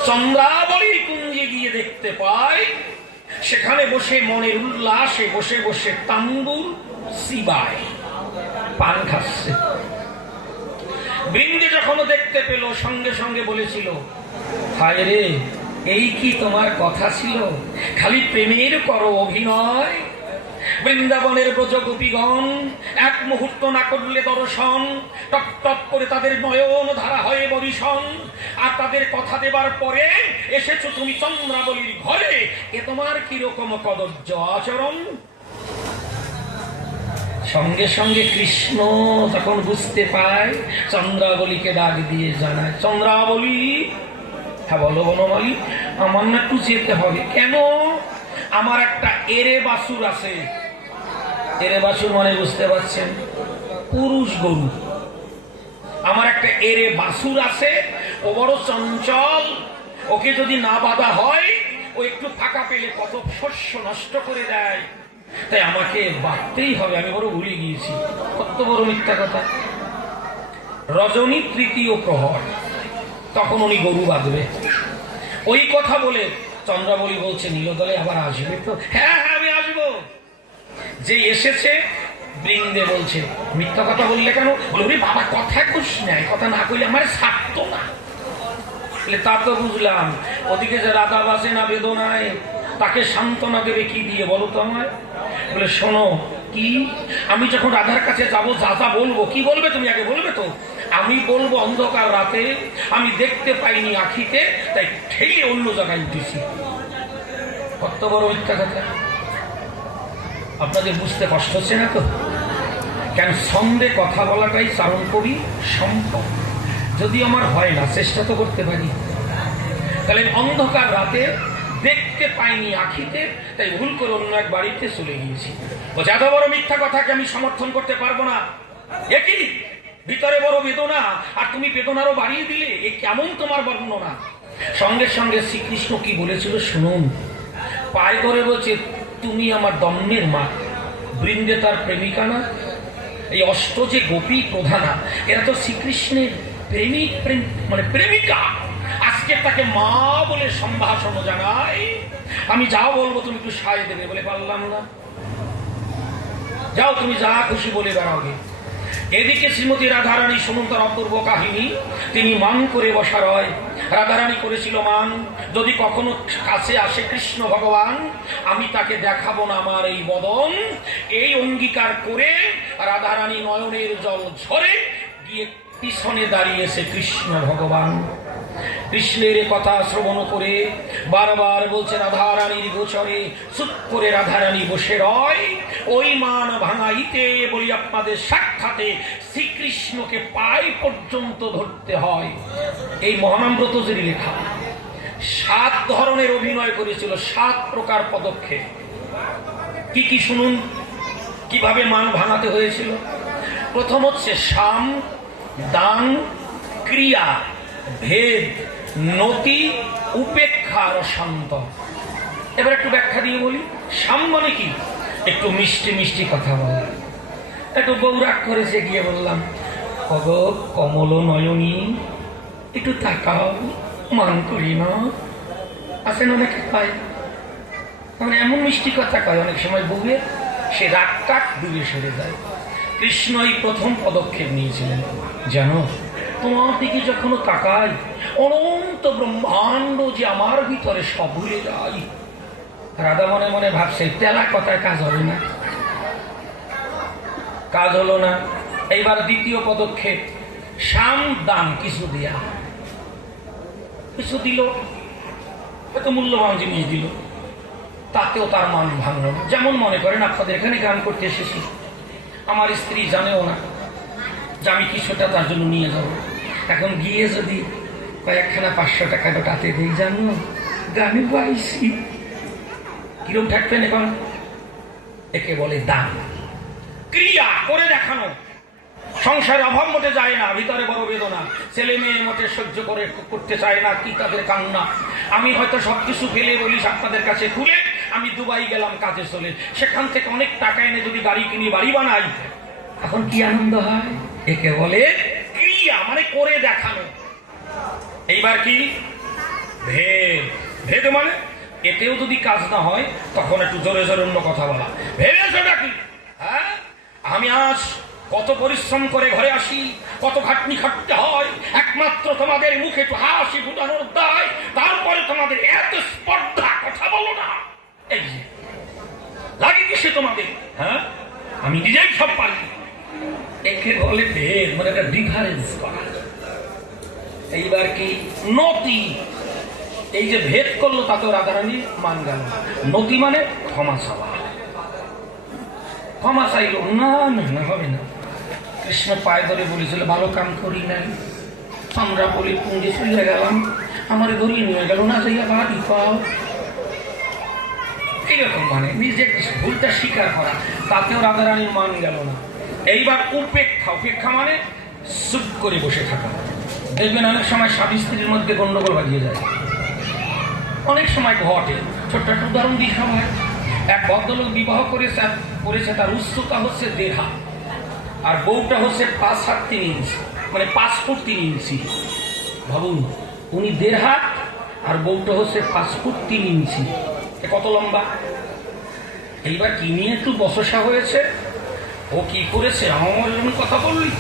চন্দ্রাবলীর কুঞ্জে গিয়ে দেখতে পায়, সেখানে বসে মনের উল্লাসে বসে বসে তাম্বুর শিবায় পান খাচ্ছে। বৃন্দে যখন দেখতে পেল, সঙ্গে সঙ্গে বলেছিল, হায় রে, এই কি তোমার কথা ছিল, খালি প্রেমের করো অভিনয়। বৃন্দাবনের ব্রজ গোপীগণ এক মুহূর্ত না করলে দর্শন, টপ টপ করে তাদের নয়ন ধারা হয়ে বরিশন। আর তাদের কথা দেবার পরে এসেছো তুমি চন্দ্রাবলীর ঘরে, এ তোমার কিরকম কদর্য আচরণ। সঙ্গে সঙ্গে কৃষ্ণ তখন বুঝতে পায়, চন্দ্রাবলীকে ডাক দিয়ে জানায়, চন্দ্রাবলী, হ্যাঁ বলো বনমালী, আমার না একটু যেতে হবে। কেন? আমার একটা এরে বাছুর আছে। এরে বাছুর মানে বুঝতে পারছেন, পুরুষ গরু। আমার একটা এরে বাছুর আছে, ও বড় চঞ্চল, ওকে যদি না বাঁধা হয় ও একটু ফাঁকা পেলে কত শস্য নষ্ট করে দেয়, তাই আমাকে বাঁধতেই হবে। আমি বড় ভুলে গিয়েছি। কত বড় মিথ্যা কথা। রজনী তৃতীয় প্রহর, তখন উনি গরু বাঁধবে। ওই কথা বলে চন্দ্রাবলী বলছে, নীলদলে আবার আসবে তো? হ্যাঁ হ্যাঁ, আমি আসবো। যে এসেছে বৃন্দে বলছে, মিথ্যা কথা বললে কেন? বলবি বাবা কথা কইস নাই, কথা না কইলে আমার ছাড়তো না। তা তো বুঝলাম, ওদিকে যে রাধা বাসে না বেদনায়, তাকে সান্ত্বনা দেবে কি দিয়ে বলো তো আমায়? বলে, শোনো, কি আমি যখন রাধার কাছে যাবো, যা যা বলবো। কি বলবে তুমি আগে বলবে তো? আমি বলবো, অন্ধকার রাতে আমি দেখতে পাইনি আখিতে, তাই ঠেলে অন্য জায়গায় উঠেছি। কত বড় মিথ্যা কথা। আপনাদের বুঝতে কষ্ট হচ্ছে না তো? কেন ছন্দে কথা বলাটাই চারণ কবি সম্ভব। যদি আমার হয় না, চেষ্টা তো করতে পারি। তাহলে অন্ধকার রাতে দেখতে পাইনি আখিতে, তাই ভুল করে অন্য এক বাড়িতে চলে গিয়েছি। ও যত বড় মিথ্যা কথাকে আমি সমর্থন করতে পারবো না। একই ভিতরে বড় বেদনা, আর তুমি বেদনারও বাড়িয়ে দিলে, এ কেমন তোমার বর্ণনা? সঙ্গে সঙ্গে শ্রীকৃষ্ণ কি বলেছিল শুনুন। পায়ে ধরে বলছে, তুমি আমার দম্মের মা। বৃন্দে তার প্রেমিকা না? এই অষ্ট যে গোপী প্রধানা, এরা তো শ্রীকৃষ্ণের প্রেমিক, মানে প্রেমিকা। আজকে তাকে মা বলে সম্ভাষণ জানাই। আমি যা বলবো তুমি একটু সায় দেবে। বলে, পারলাম না। যাও, তুমি যা খুশি বলে বেড়াবে। এদিকে শ্রীমতী রাধারানী শুনুন তার অপূর্ব কাহিনী। তিনি মান করে বসা রয়। রাধারানী করেছিল মান, যদি কখনো কাছে আসে কৃষ্ণ ভগবান, আমি তাকে দেখাবো না আমার এই বদন। এই অঙ্গীকার করে রাধারানী নয়নের জল ঝরে গিয়ে পিছনে দাঁড়িয়েছে কৃষ্ণ ভগবান। কৃষ্ণের কথা শ্রবণ করে বারবার বলছে রাধারানীর গোচরে। চুপ করে রাধারানী বসে রয়। ওই মান ভাঙাইতে বলি আপনাদের সাক্ষাতে শ্রীকৃষ্ণকে পাই পর্যন্ত ধরতে হয়। এই মহানামব্রতজির লেখা। 7 ধরনের অভিনয় করেছিল, 7 প্রকার পদক্ষেপ। কি কি শুনুন, কিভাবে মান ভাঙাতে হয়েছিল। প্রথম হচ্ছে সাম, দান, ক্রিয়া, ভেদ, নতি, উপেক্ষা আর শান্ত। এবার একটু ব্যাখ্যা দিয়ে বলি। সাম মানে কি? একটু মিষ্টি মিষ্টি কথা বলা। একটু বৌরাগ করেছে, গিয়ে বললাম, অগ কমল নয়নী, একটু তাকাও, মান করি না। আসেন অনেকে পায়, মানে এমন মিষ্টি কথা কয় অনেক সময় বউয়ে, সে রাগ টাক ডুবে সরে যায়। কৃষ্ণ এই প্রথম পদক্ষেপ নিয়েছিলেন। জানো, তোমার দিকে যখন তাকাই, অনন্ত ব্রহ্মাণ্ড যে আমার ভিতরে সব ভুলে যাই। রাধা মনে মনে ভাবছে, তেলা কথায় কাজ হবে না, কাজ হলো না। এইবার দ্বিতীয় পদক্ষেপ, সাম দান, কিছু দেয়া। কিছু দিল, হয়তো মূল্যবান জিনিস দিল, তাতেও তার মান ভাঙল না। যেমন মনে করেন, আপনাদের এখানে গান করতে এসেছি, আমার স্ত্রী জানেও না যে আমি কিছুটা তার জন্য নিয়ে যাব। এখন গিয়ে যদি কয়েকখানা 500 টাকা টাতে দিই, জানো গানে পাইছি, কিরম থাকবেন? এখন একে বলে দান। ক্রিয়া করে দেখানো। সংসারে অভাব মোটে যায় না, ভিতরে বড় বেদনা, ছেলে মেয়ে মোটে সহ্য করতে চায় না, কি তাদের কান্না। আমি হয়তো সবকিছু ফেলে বলিস আপনাদের কাছে খুলে, আমি দুবাই গেলাম কাজে চলে, সেখান থেকে অনেক টাকা এনে যদি গাড়ি কিনি, বাড়ি বানাই, এখন কি আনন্দ হয়? একে বলে ক্রিয়া, মানে করে দেখানো। এইবার কি ভেদ? ভেদ মানে এতেও যদি কাজ না হয় তখন একটু জোরে জোরে অন্য কথা বলা। ভেবেছোটা কি? হ্যাঁ, আমি আজ কত পরিশ্রম করে ঘরে আসি, কত খাটনি খাটতে হয়, একমাত্র তোমাদের মুখে একটু হাসি ফুটানোর দায়, তারপরে তোমাদের এত স্পর্ধা, কথা বলো না। এই যে লাগে কিসে তোমাদের? হ্যাঁ, আমি নিজেই সব পারি। একে বলে ভেদ, মানে একটা ডিফারেন্স করা। এইবার কি নতি? এই যে ভেদ করলো তাতেও রাধারানী মান গেল। নতি মানে ক্ষমা চাওয়া। ক্ষমা চাইল না, না হবে না। কৃষ্ণ পায়ে ধরে বলেছিল, ভালো কাম করি নাই, আমরা বলি পুঞ্জে চলে গেলাম, আমার ধরিয়ে নিয়ে গেল না, যাইয়া বাড়ি পাও। এইরকম মানে নিজের ভুলটা স্বীকার করা, তাতেও রাধারানীর মান গেল না। এইবার উপেক্ষা। উপেক্ষা মানে চুপ করে বসে থাকা। দেখবেন অনেক সময় স্বামী স্ত্রীর মধ্যে গন্ডগোল বাজিয়ে যায়, অনেক সময় ঘটে। ছোট্ট একটা উদাহরণ দিই সবাই। এক ভদ্রলোক বিবাহ করেছে, তার উচ্চতা হচ্ছে 1.5 হাত, আর বউটা হচ্ছে 5 হাত 3 ইঞ্চি, মানে 5 ফুট 3 ইঞ্চি। ভাবুন, উনি 1.5 হাত আর বউটা হচ্ছে 5 ফুট 3 ইঞ্চি, কত লম্বা। এইবার কি নিয়ে একটু বচসা হয়েছে। ও কি করেছে, আমার এরকম কথা বললি,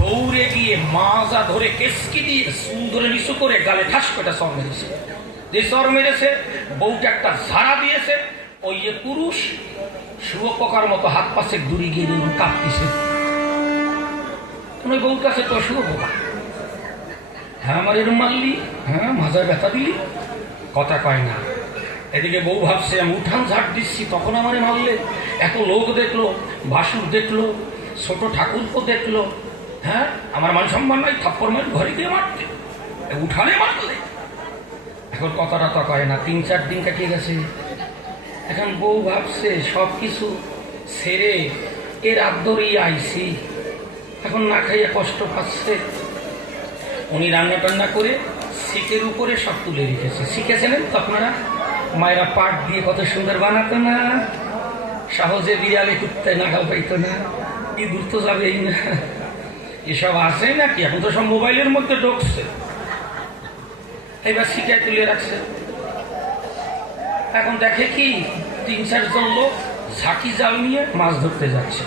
দৌড়ে গিয়ে মাজা ধরে কেসকি দিয়ে চুল ধরে নিচু করে গালে ঠাস করে চর মেরেছে। যে চর মেরেছে, বউটা একটা ঝাড়া দিয়েছে। ওই যে পুরুষ শুয়োপোকার মতো হাত পাশে দূরে গিয়ে কাঁপতেছে। ওই বউর কাছে তো শুয়োপোকা। হ্যাঁ, আমার এরম মারলি, হ্যাঁ মাজায় ব্যথা দিলি, কথা কয় না। এদিকে বউ ভাবছে আমি উঠান ঝাড় দিচ্ছি, তখন আমারে মারলে। এত লোক দেখলো, ভাসুর দেখলো, ছোট ঠাকুরপো দেখলো, হ্যাঁ আমার মান সম্মান নাই, থাপ্পড় মারি ঘরে গিয়ে মারতে, উঠানে মারলে। এখন কথাটা তো কয় না। 3-4 দিন কাটিয়ে গেছে। এখন বউ ভাবছে সব কিছু ছেড়ে এর আদরেই আইছি, এখন না খাইয়া কষ্ট পাচ্ছে। উনি রান্না টান্না করে শিকের উপরে সব তুলে রেখেছে। শিখেছিলেন তো আপনারা, মায়েরা পাট দিয়ে কত সুন্দর বানাতো না, সহজে বিড়ালে কুত্তায় নাগাল পাইতো না, ইঁদুর তো যাবেই না। এসব আছে নাকি? এখন তো সব মোবাইলের মধ্যে ঢুকছে। এবার শিকায় তুলে রাখছে। এখন দেখে কি 3-4 জন লোক ঝাঁকি জাল নিয়ে মাছ ধরতে যাচ্ছে।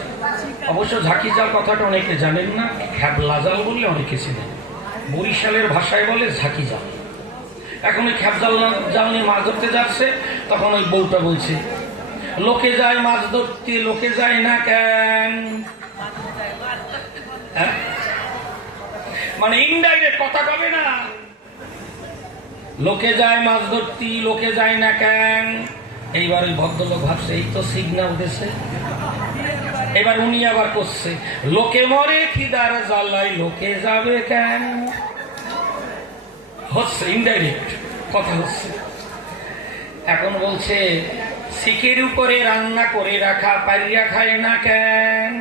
অবশ্য ঝাঁকি জাল কথাটা অনেকে জানেন না, খ্যাবলা জাল বলে অনেকে ছিলেন। বরিশালের ভাষায় বলে ঝাঁকি জাল। এখন ওই জাল নিয়ে মাছ ধরতে যাচ্ছে। তখন ওই বউটা বলছে, লোকে যায় মাছ ধরতে, লোকে যায় না কেন? মানে ইনডাইরেক্ট কথা কবে না, লোকে যায় মাছ ধরতে, লোকে যায় না কেন? এইবার ওই ভদ্রলোক ভাবছে এই তো সিগন্যাল দিয়েছে। এবার উনি আবার করছে, লোকে মরে খিদার জ্বালায়, লোকে যাবে কেন? হচ্ছে ইনডাইরেক্ট কথা হচ্ছে। এখন বলছে শিকের উপরে রান্না করে রাখা পারিয়া খায় না কেন?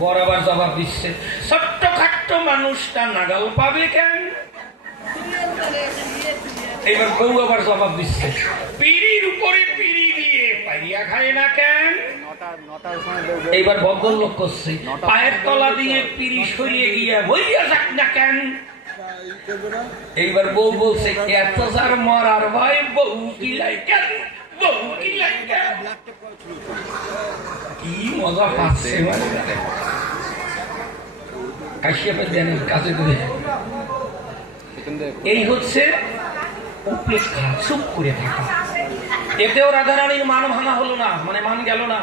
বরাবর জবাব দিচ্ছে, ছোট্ট খাট্ট মানুষটা নাগাল পাবে কেন? এবার বউ আবার জবাব দিচ্ছে, পিড়ির উপরে পিড়ি দিয়ে পারিয়া খায় না কেন? এইবার ভদ্রলোক করছে, পায়ের তলা দিয়ে পিড়ি সরিয়ে গিয়ে বইয়া যাক না কেন? এইবার বউ বলছে, এত যার মরার ভাই বউ কিলাই কেন, বউ কিলাই কেন? কি মজা পাচ্ছে মানে কাশিয়াপের জ্ঞানের কাছে করে। এই হচ্ছে উপেক্ষা, চুপ করে থাকা। এতেও রাধারানীর মান ভাঙা হলো না, মানে মান গেল না।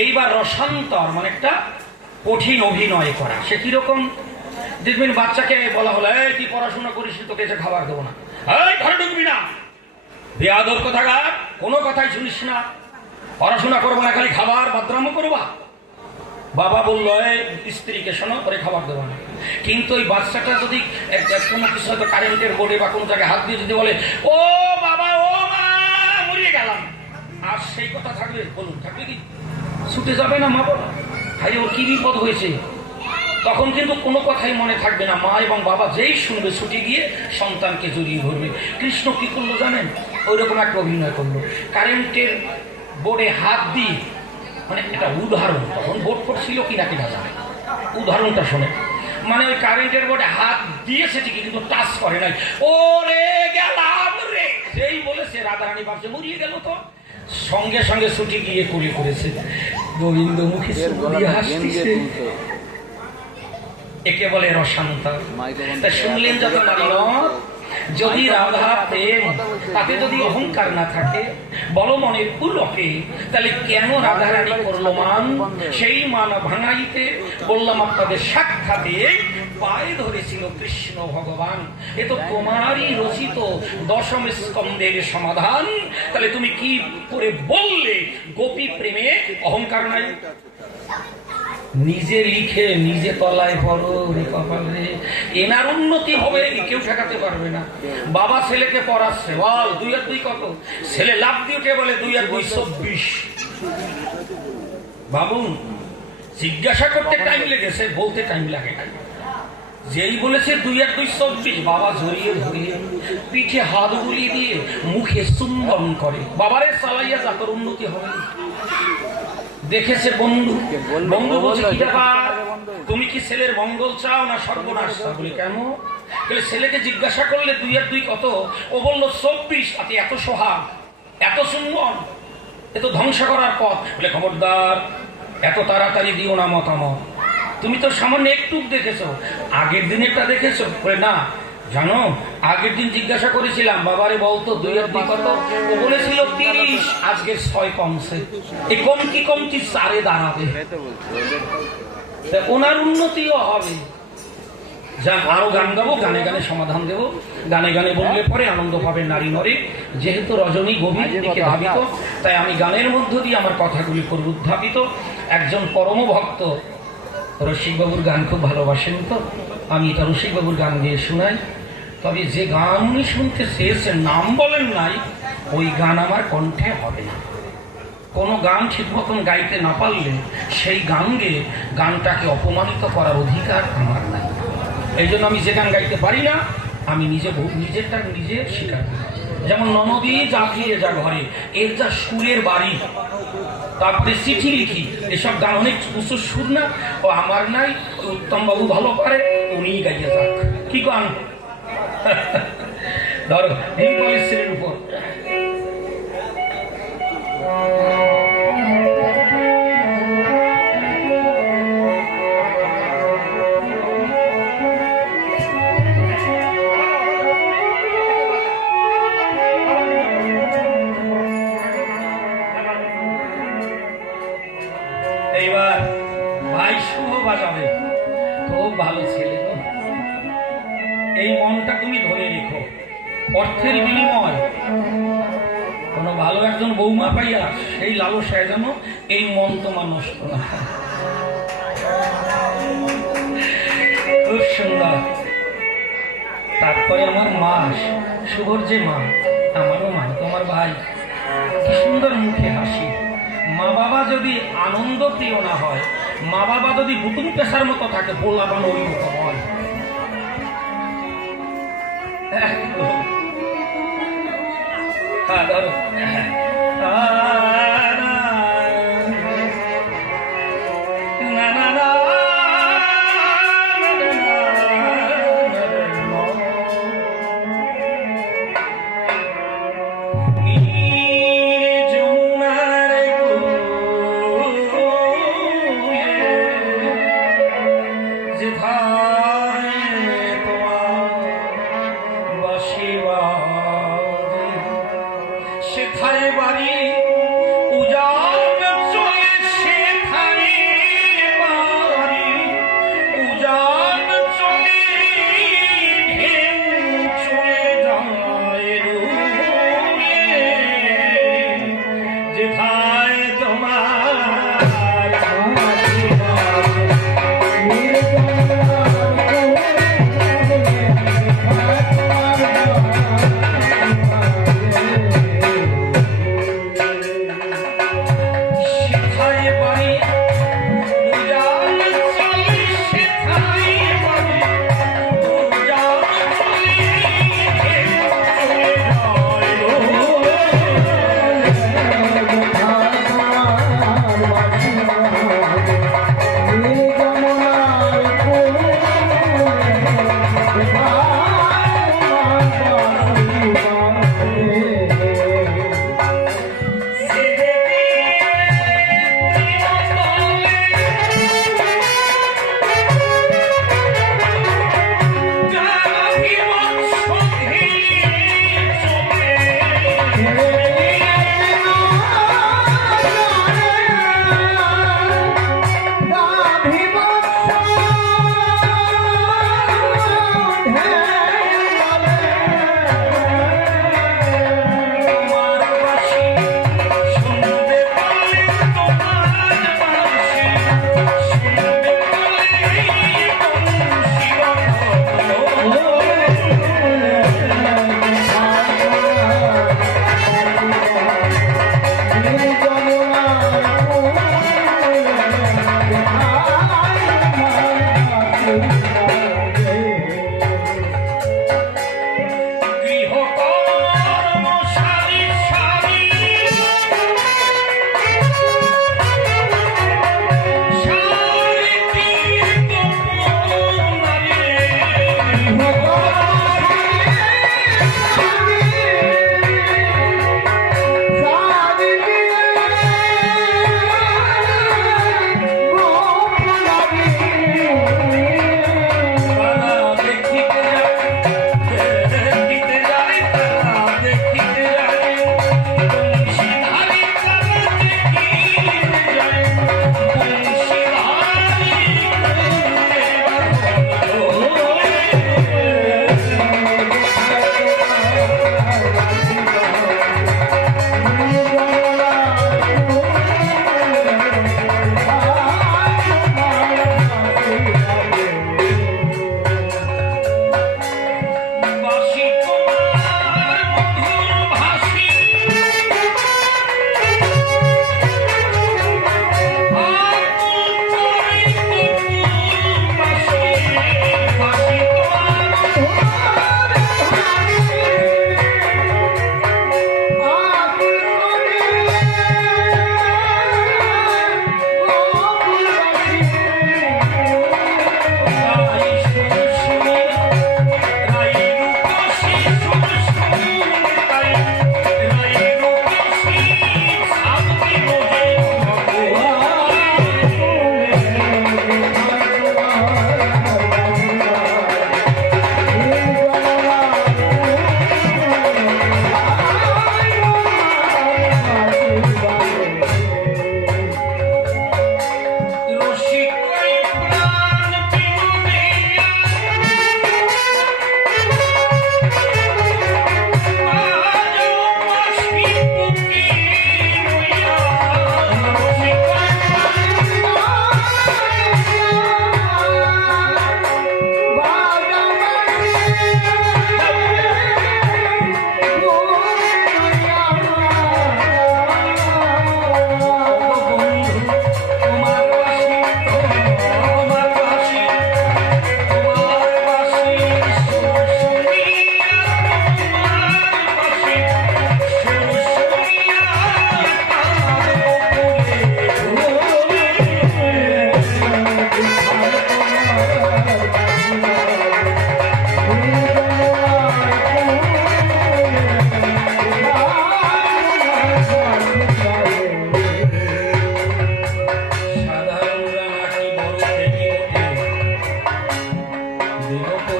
এইবার রসান্তর, মানে একটা কঠিন অভিনয় করা। সে কিরকম? দেখবেন বাচ্চাকে বলা হলো, এই তুই পড়াশোনা করিস, তোকে যে খাবার দেবো না, এই ঘরে ঢুকবি না, বেয়াদব কোথাকার, কোনো কথাই শুনিস না, পড়াশোনা করবো না, খালি খাবার বাদ্রামো করবা। বাবা বললো, এই স্ত্রীকে শোনো, পরে খাবার দেবো না। কিন্তু ওই বাচ্চাটা যদি কোনো কিছু হয়তো কারেন্টের বোর্ডে বা কোনো জায়গায় হাত দিয়ে যদি বলে, ও বাবা ও মা মরিয়ে গেলাম, আর সেই কথা থাকবে? বলুন থাকবে কি? ছুটে যাবে না মা বাবা? ভাই ওর কি বিপদ হয়েছে? তখন কিন্তু কোনো কথাই মনে থাকবে না, মা এবং বাবা যেই শুনবে ছুটে গিয়ে সন্তানকে জড়িয়ে ধরবে। কৃষ্ণ কি করলো জানেন? ওই রকম একটা অভিনয় করলো, কারেন্টের বোর্ডে হাত দিয়ে, মানে এটা উদাহরণ, তখন বোর্ড ফোর্ড ছিল কিনা কিনা জানে, উদাহরণটা শোনে, মানে ওই কারেন্টের বোর্ডে হাত দিয়েছে ঠিকই কিন্তু টাচ করে নাই। ওরে গেলাম রে, যেই বলেছে রাধারানী ভাবছে মরিয়ে গেল, তো সঙ্গে সঙ্গে ছুটি গিয়ে কুড়ি করেছে। গোবিন্দ মুখে হাসছে, একে বলে রসান্তর। তা শুনলেন যত নারী, যদি রাধা প্রেম তাতে যদি অহংকার না থাকে, বলো মনের পুলকে, তাহলে কেন রাধারানী করলো মান? সেই মান ভাঙাইতে বললাম আপনাদের সাক্ষাতে পায়ে ধরেছিল কৃষ্ণ ভগবান। এ তো তোমারই রচিত দশম স্কন্ধের সমাধান। তাহলে তুমি কি করে বললে গোপী প্রেমে অহংকার নাই? নিজে লিখে নিজে তলায় পড়ো রে কপাল রে, এনার উন্নতি হবে কেউ ঠেকাতে পারবে না। বাবা ছেলেকে পড়াচ্ছে, বল 2 আর 2 কত? ছেলে লাভ দিয়ে উঠে বলে 2 আর 2 24। ভাবুন, জিজ্ঞাসা করতে টাইম লেগেছে, বলতে টাইম লাগে না। যেই বলেছে 2 আর 2 24, বাবা জড়িয়ে ধরিয়ে পিঠে হাত বুলিয়ে দিয়ে মুখে চুম্বন করে। বাবারে চালাইয়া যা, তোর উন্নতি হবে। দেখেছে বন্ধু, বন্ধু বলছে কি ব্যাপার, তুমি কি ছেলের মঙ্গল চাও না সর্বনাশ চাও? বলে কেন? ছেলেকে জিজ্ঞাসা করলে 2 আর 2 কত? ও বললো 24। তাতে এত সোহাগ, এত চুম্বন, এত ধ্বংস করার পথ। বলে খবরদার, এত তাড়াতাড়ি দিও না মতামত। তুমি তো সামান্য একটু দেখেছো, আগের দিনেরটা দেখেছো? বলে না, জানো আগের দিন জিজ্ঞাসা করেছিলাম বাবারে বলতো 2 আর 2 কত? ও বলেছিল 30, আজকে 6 কমছে। এই কমতি কমতি 4-এ দাঁড়াবে, ওনার উন্নতিও হবে। যা আরো গান গাবো, গানে গানে সমাধান দেবো, গানে গানে বললে পরে আনন্দ পাবে নারী নরে। যেহেতু রজনী গভীর দিকে ধাবিত, তাই আমি গানের মধ্য দিয়ে আমার কথাগুলি করব উত্থাপিত। একজন পরম ভক্ত রসিকবাবুর গান খুব ভালোবাসেন, তো আমি এটা রসিকবাবুর গান দিয়ে শোনাই। তবে যে গান উনি শুনতে চেয়েছেন, নাম বলেন নাই, ওই গান আমার কণ্ঠে হবে না। কোনো গান ঠিক মতন গাইতে না পারলে সেই গান গেয়ে গানটাকে অপমানিত করার অধিকার আমার নাই। এই জন্য আমি যে গান গাইতে পারি না, আমি নিজেরটা নিজে স্বীকার করি। যেমন ননদী জাগিয়ে যা ঘরে, এর যা সুরের বাড়ি, তারপরে চিঠি লিখি, এসব গান অনেক উঁচু সুর না, ও আমার নাই, উত্তম বাবু ভালো পারে, উনিই গাইয়ে যাক। কি গান? ধরো এই পলিসির উপর এইবার ভাই শুভ বাজাবে, খুব ভালো ছেলে গো। এই মনটা তুমি ধরে রেখো, অর্থের বিনিময় কোন ভালো একজন বৌমা পাইয়া সেই লালসায় যেন এই মন তোমার নষ্ট না। খুব সুন্দর। তারপরে আমার মা, শুভর যে মা, আমারও মা, তোমার ভাই, কি সুন্দর মুখে হাসি। মা বাবা যদি আনন্দ প্রিয় না হয়, মা বাবা যদি হুকুম পেশার মতো থাকে, পোলাপান ওই মতো হয়।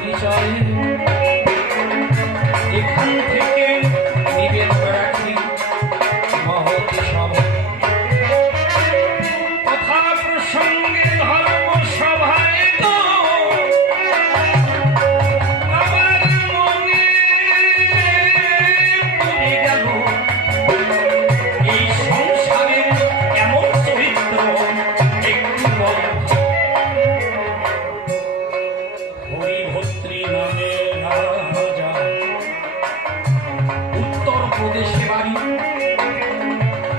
পরিচয় এখান থেকে নিবেদন রাখি মহৎ সভা কথা প্রসঙ্গে ধর্ম সভায় তো আমার মনে পড়ে গেল এই সংসারের এমন চরিত্র একটু বল হরিভদ্রী নামে রাজা উত্তর প্রদেশে বাড়ি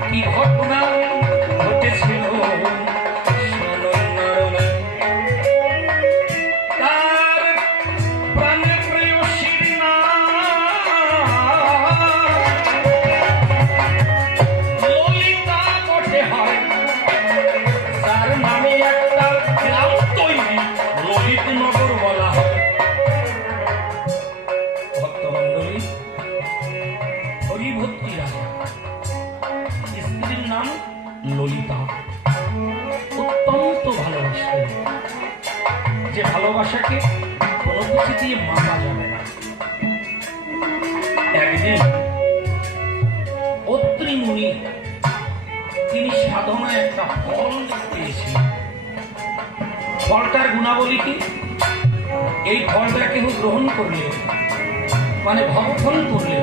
কি ঘটনা ঘটেছিল তার প্রাণ প্রেয়সীর নাম ললিতা বটে হয় তার নামে একটা গ্রাম তৈরি ললিত নগর বলা হয় ভক্তমণ্ডলী হরিভক্তি রাজা স্ত্রীর নাম ললিতা অত্যন্ত ভালোবাসতেন যে ভালোবাসাকে কোনো কিছু দিয়ে মাপা যাবে না একদিন অত্রি মুনি তিনি সাধনায় একটা ফল পেয়েছিলেন ফলটার গুণাবলী কি এই ফলটা কেউ গ্রহণ করলে মানে ভক্ষণ করলে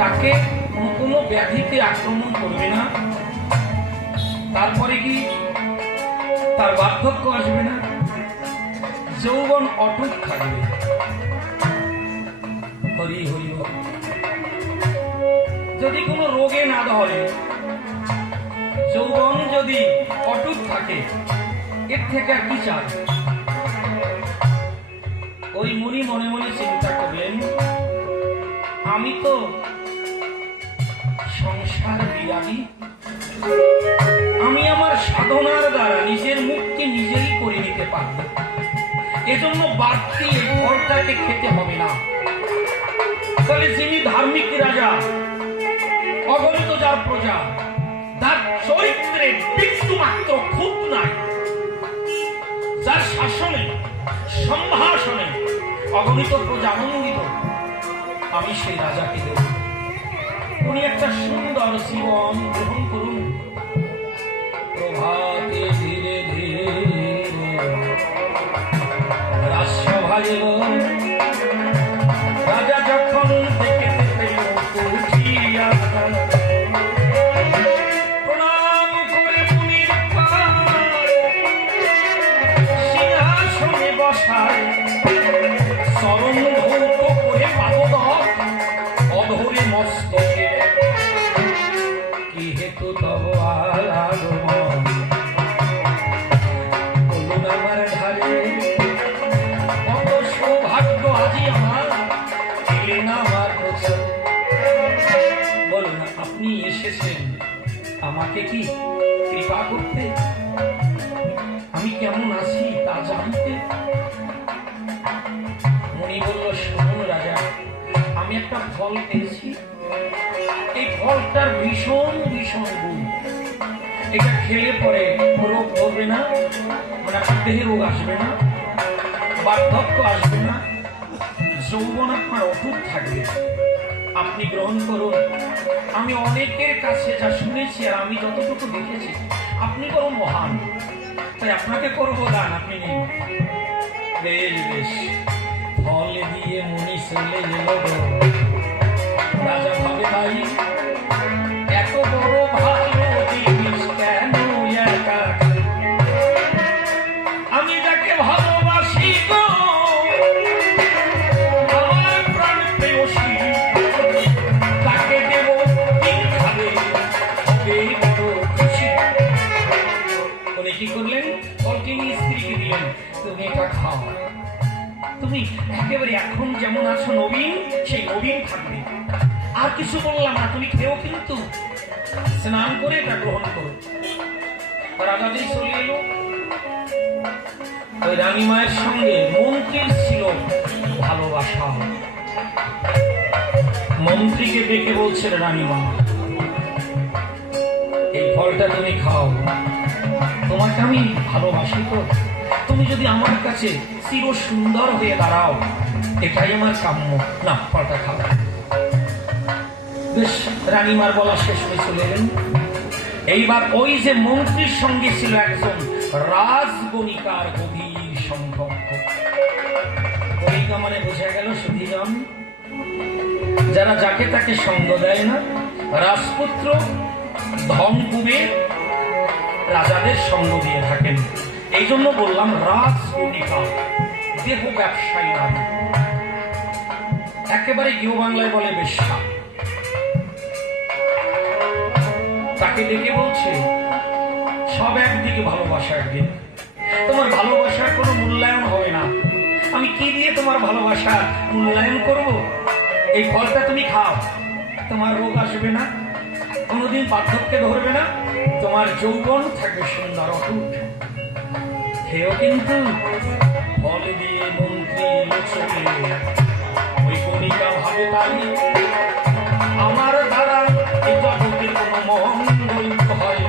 তাকে কোনো ব্যাধিতে আক্রমণ করবে না তারপরে কি তার বার্ধক্য আসবে না যৌবন অটুট থাকবে হরি হরি হরি যদি কোনো রোগে না ধরে যৌবন যদি অটুট থাকে এর থেকে আর কি চান ওই মুনি মনে মনে চিন্তা করলেন আমি তো সংসার বিরাগী আমি আমার সাধনার দ্বারা নিজের মুক্তি নিজেই করে নিতে পারব এজন্য বাড়তি এই ফলটাকে খেতে হবে না তাহলে যিনি ধার্মিক রাজা অগণিত যার প্রজা তার চরিত্রে বিন্দু মাত্র খুঁত নাই যার শাসনে সম্ভাষণে অগণিত প্রজা আনন্দিত আমি সেই রাজাকে দেব উনি একটা সুন্দর জীবন গ্রহণ করুন প্রভাতে ধীরে ধীরে রাজসভায় এলো রাজা যখন দেখিতে পেল উঠিয়া প্রণাম করে মুনির পায় সিংহাসনে বসায় চরণ ধৌত করে পাদদক অধরে মস্তকে কি হেতু তব আগমন বলুন আমার ধারে কত সৌভাগ্য আজি আমার এলেন আমার কাছে বলুন আপনি এসেছেন আমাকে কি কৃপা করতে আমি কেমন আছি তা জানতে মুনি বলল শুনুন রাজা আমি একটা ফল পেয়েছি এই ফলটার ভীষণ ভীষণ গুণ এটা খেলে পরে রোগ হবে না মানে আপনার দেহে রোগ আসবে না বার্ধক্য আসবে না যৌবন আপনার অটুট থাকবে আপনি গ্রহণ করুন আমি অনেকের কাছে যা শুনেছি আর আমি যতটুকু দেখেছি আপনি বড় মহান তাই আপনাকে করবো দান আপনি নিন বেশ বেশ ফল দিয়ে মুনি চলে এলো রাজা ভাবে ভাই এত বড় ভালো জিনিস কেন একা আমি যাকে ভালোবাসি গো আমার প্রাণ প্রেয়সী তাকে দেব তিন খাবে হবে বড় খুশি উনি কি করলেন ফলটি নিয়ে স্ত্রীকে দিলেন তুমি এটা খাও তুমি একেবারে এখন যেমন আছো নবীন সেই নবীন থাকবে আর কিছু বললাম না তুমি খেয়েও কিন্তু স্নান করে এটা গ্রহণ করো রাজা যেই চলে এলো ওই রানী মায়ের সঙ্গে মন্ত্রীর ছিল ভালোবাসা মন্ত্রীকে ডেকে বলছেন রানীমা এই ফলটা তুমি খাও তোমাকে আমি ভালোবাসি তো তুমি তুমি যদি আমার কাছে চির সুন্দর হয়ে দাঁড়াও, এটাই আমার কাম্য। না, ফলটা খাও। বেশ, রানীমার বলা শেষ হয়ে চলে এলেন। এইবার ওই যে মন্ত্রীর সঙ্গে ছিল একজন রাজবণিকার গভীর সম্পর্ক। বণিকা মানে বোঝা গেল সুধীজন, যারা যাকে তাকে সঙ্গ দেয় না, রাজপুত্র ধন কুবের রাজাদের সঙ্গ দিয়ে থাকেন। এই জন্য বললাম রাজবণিকা, দেহ ব্যবসায়ী নারী, একেবারে গৃহ বাংলায় বলে বেশ্যা। তাকে ডেকে বলছে, সব একদিকে, ভালোবাসা একদিক। তোমার ভালোবাসার কোনো মূল্যায়ন হবে না। আমি কি দিয়ে তোমার ভালোবাসার মূল্যায়ন করব? এই ফলটা তুমি খাও, তোমার রোগ আসবে না, কোনোদিন বার্ধক্যে ধরবে না, তোমার যৌবন থাকবে সুন্দর অটুট। খেয়েও কিন্তু। ফল দিয়ে মন্ত্রী লোচনে ওই কণিকা ভাবে তাই আমার দ্বারা এই জগতের কোনো মঙ্গল হয়।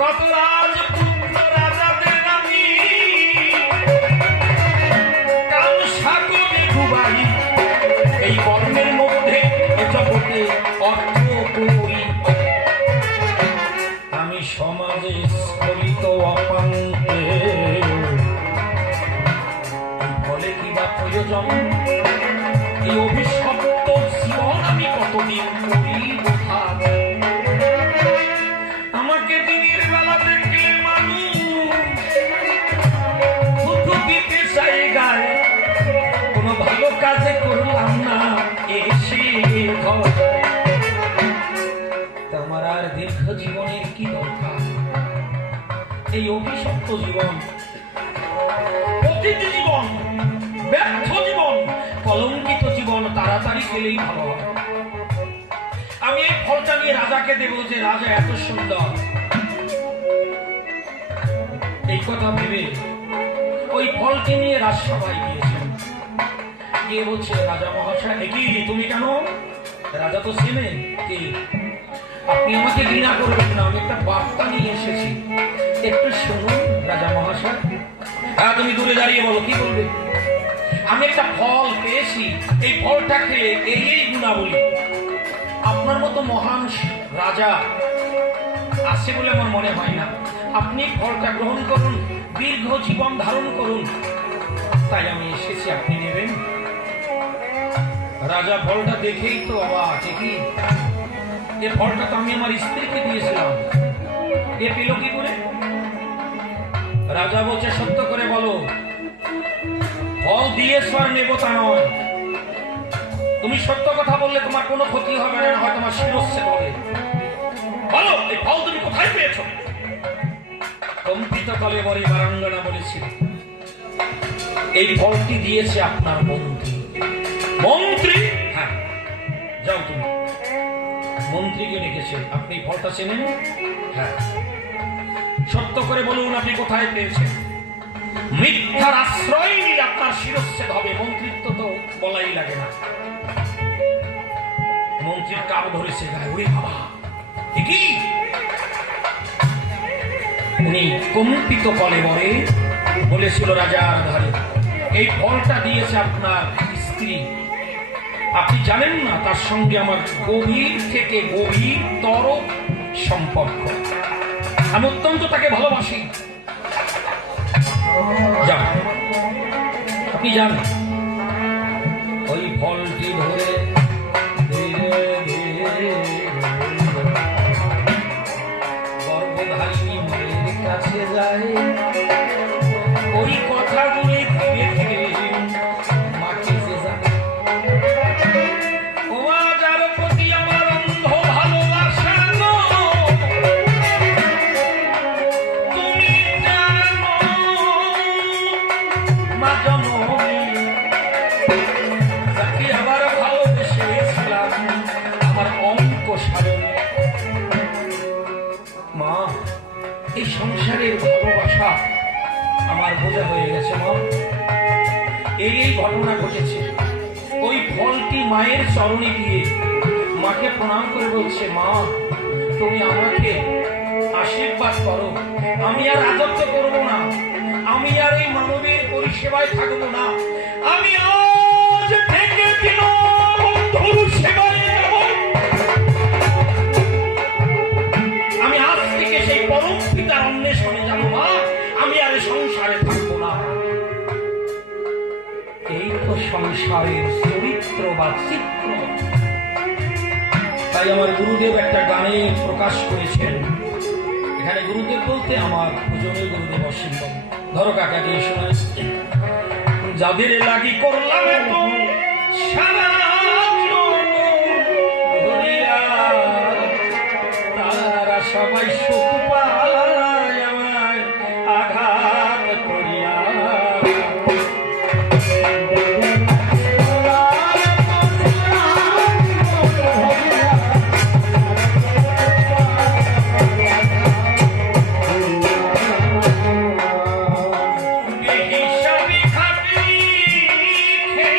কত রাজপুত্র রাজাদের আমি কাল সাগরে ডুবাই, এই বর্ণের মধ্যে এ জগতে অর্থ করি। আমি সমাজে স্খলিত অপাঙ্কে, ফলে কি বা প্রয়োজন? এই অভিশপ্ত জীবন আমি কতদিন করি বোধা। আমাকে দিনের বেলা দেখলে মানুষ শুধু দিতে চাই গায়ে, কোনো ভালো কাজে করলাম না এসে ঘরে। তোমার আর দীর্ঘ জীবনের কি দরকার? এই অভিশপ্ত জীবন, অতীত জীবন, ব্যর্থ জীবন, কলঙ্কিত জীবন তাড়াতাড়ি গেলেই ভালো হয়। আমি এই ফলটা নিয়ে রাজাকে দেব, যে রাজা এত সুন্দর। এই কথা ভেবে ওই ফলটি নিয়ে রাজসভায় গিয়েছেন। গিয়ে বলছে, রাজা মহাশয়, কি তুমি কেন? রাজা তো চেনে কে। আপনি আমাকে ঘৃণা করবেন না, আমি একটা বার্তা নিয়ে এসেছি, একটু শুনুন রাজা মহাশয়। হ্যাঁ, তুমি দূরে দাঁড়িয়ে বলো, কি বলবে? আমি একটা ফল পেয়েছি, এই ফলটা খেয়ে এই গুণাবলী। আপনার মতো মহান রাজা আছে বলে আমার মনে হয় না। আপনি ফলটা গ্রহণ করুন, দীর্ঘ জীবন ধারণ করুন, তাই আমি এসেছি, আপনি নেবেন? রাজা ফলটা দেখেই তো অবাক, ঠিকই, এ ফলটা তো আমি আমার স্ত্রীকে দিয়েছিলাম, এ পেল কি করে? রাজা বলছে, সত্য করে বলো, ফল দিয়েছ আর নেব তা নয়। তুমি সত্য কথা বললে তোমার কোনো ক্ষতি হবে না, হয় তোমার শিরচ্ছেদ হবে। বলো, এই ফল তুমি কোথায় পেয়েছ? কম্পিত কালে বরে বারাঙ্গনা বলেছিল, এই ফলটি দিয়েছে আপনার মন্ত্রী। মন্ত্রী? হ্যাঁ, যাও তুমি। মন্ত্রীকে ডেকেছে, আপনি ফলটা চেনেন? হ্যাঁ। সত্য করে বলুন, আপনি কোথায় পেয়েছেন? মিথ্যার আশ্রয় নিয়ে আপনার শিরচ্ছেদ হবে। মন্ত্রিত্ব তো বলাই লাগে না। মন্ত্রীর কাপ ধরেছে গায়ে, ওরে বাবা, কি? উনি কম্পিত কলে বলে বলেছিল, রাজার ধারে এই ফলটা দিয়েছে আপনার স্ত্রী। আপনি জানেন না, তার সঙ্গে আমার গভীর থেকে গভীরতর সম্পর্ক। আমি অত্যন্ত তাকে ভালোবাসি। যান, আপনি যান, ওই ফলটি ধরে ধীরে ধীরে গর্ভধারিণী মায়ের কাছে যায়। ওই কথাগুলি ধীরে ধীরে মাকে যে যায়। ও যার প্রতি আমার অন্ধ ভালোবাসা, তুমি জানো মা জননী, যাকে আবার ভালোবেসেছিলাম আমার অঙ্ক সারণী। মা, এই সংসারের ভালোবাসা আমার বোঝা হয়ে গেছে। মা, এই ঘটনা ঘটেছে। ওই ফলটি মায়ের চরণে গিয়ে মাকে প্রণাম করে বলছে, মা, তুমি আমাকে আশীর্বাদ করো, আমি আর রাজত্ব করবো না, সেবায় থাকবো না, আমি আজ থেকে দীনবন্ধুর সেবায় যাব। আমি আজ থেকে সেই পরম পিতার অন্বেষণে যাবো না, আমি আর সংসারে থাকবো না। এই তো সংসারের চরিত্র বা চিত্র। তাই আমার গুরুদেব একটা গানে প্রকাশ করেছেন। এখানে গুরুদেব বলতে আমার দুজনের গুরুদেব অসীম। ধরো কাকাকে শোনায়, যাদের লাগি করলাম এত সারা ধরিয়া, তারা সবাই সুখ পায় আমায় আঘাত করিয়া। হিসাবি খাটি খেতে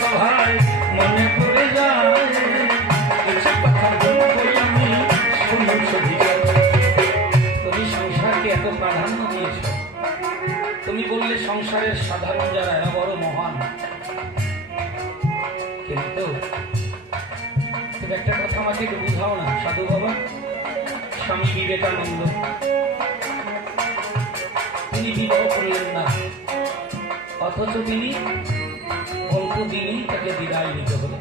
সভায় মনে করে যায় কিছু কথা বলবো আমি শুনো সধিকার। তুমি সংসারকে এত প্রাধান্য দিয়েছ, তুমি বললে সংসারের সাধারণ যারা এরা বড় মহান, কিন্তু তুমি একটা কথা আমাকে একটু বুঝাও না সাধু বাবা। স্বামী বিবেকানন্দ তিনি বিবাহ করলেন না, অথচ তিনি অল্প দিনই তাকে বিদায় নিতে হলো।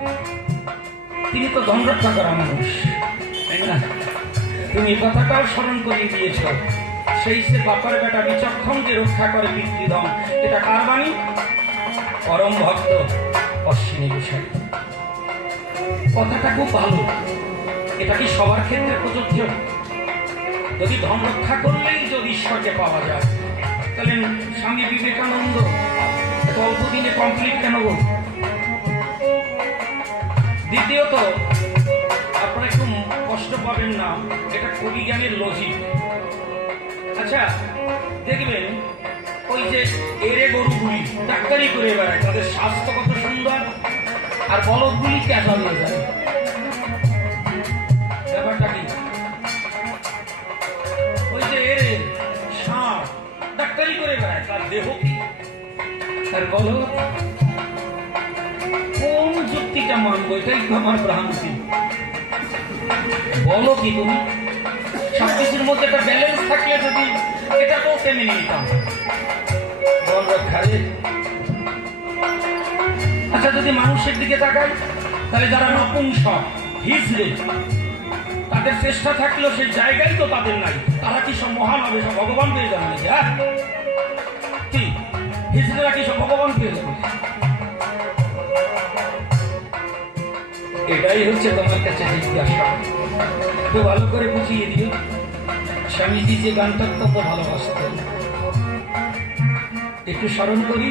তিনি তো ধন রক্ষা করা মানুষ, তাই না? তুমি কথাটাও স্মরণ করিয়ে দিয়েছ, সেই সে বাপার বেটা বিচক্ষণকে রক্ষা করে পিতৃধন। এটা কার বাণী? পরম ভক্ত অশ্বিনী গোসাই। কথাটা খুব ভালো। এটা কি সবার ক্ষেত্রে প্রযোজ্য? যদি ধন রক্ষা করলেই যদি ঈশ্বরকে পাওয়া যায়, তাহলে স্বামী বিবেকানন্দ এত অল্প দিনে কমপ্লিট কেন গো? দ্বিতীয়ত, আপনারা একটু কষ্ট পাবেন না, এটা কবি জ্ঞানের লজিক। আচ্ছা দেখবেন ওই যে এরে গরুগুলি ডাক্তারি করে বেড়ায়, তাদের স্বাস্থ্য কত সুন্দর, আর বলদগুলি ক্যাঁচা দিয়ে যায়। ব্যাপারটা কি? ওই যে এরে ষাঁড় ডাক্তারি করে বেড়ায়, তার দেহ কি? আর বলো কোন যুক্তিটা মানবো? এটাই তো আমার ভ্রান্তি। বলো কি তুমি? সবকিছুর মধ্যে একটা ব্যালেন্স থাকলে যদি এটা তো মেনে নিতাম। বল রক্ষারে। আচ্ছা যদি মানুষের দিকে তাকাই, তাহলে যারা নপুংসক হিজড়ে, তাদের চেষ্টা থাকলেও সেই জায়গায় তো তাদের নাই, তারা কি সব মহান হবে? সব ভগবান পেয়ে যাবে নাকি? হ্যাঁ কি হিজড়েরা কি সব ভগবান পেয়ে যাবে? এটাই হচ্ছে তোমার কাছে জিজ্ঞাসা। একটু ভালো করে বুঝিয়ে দিও। স্বামীজি যে গানটা তত ভালোবাসতেন, একটু স্মরণ করি।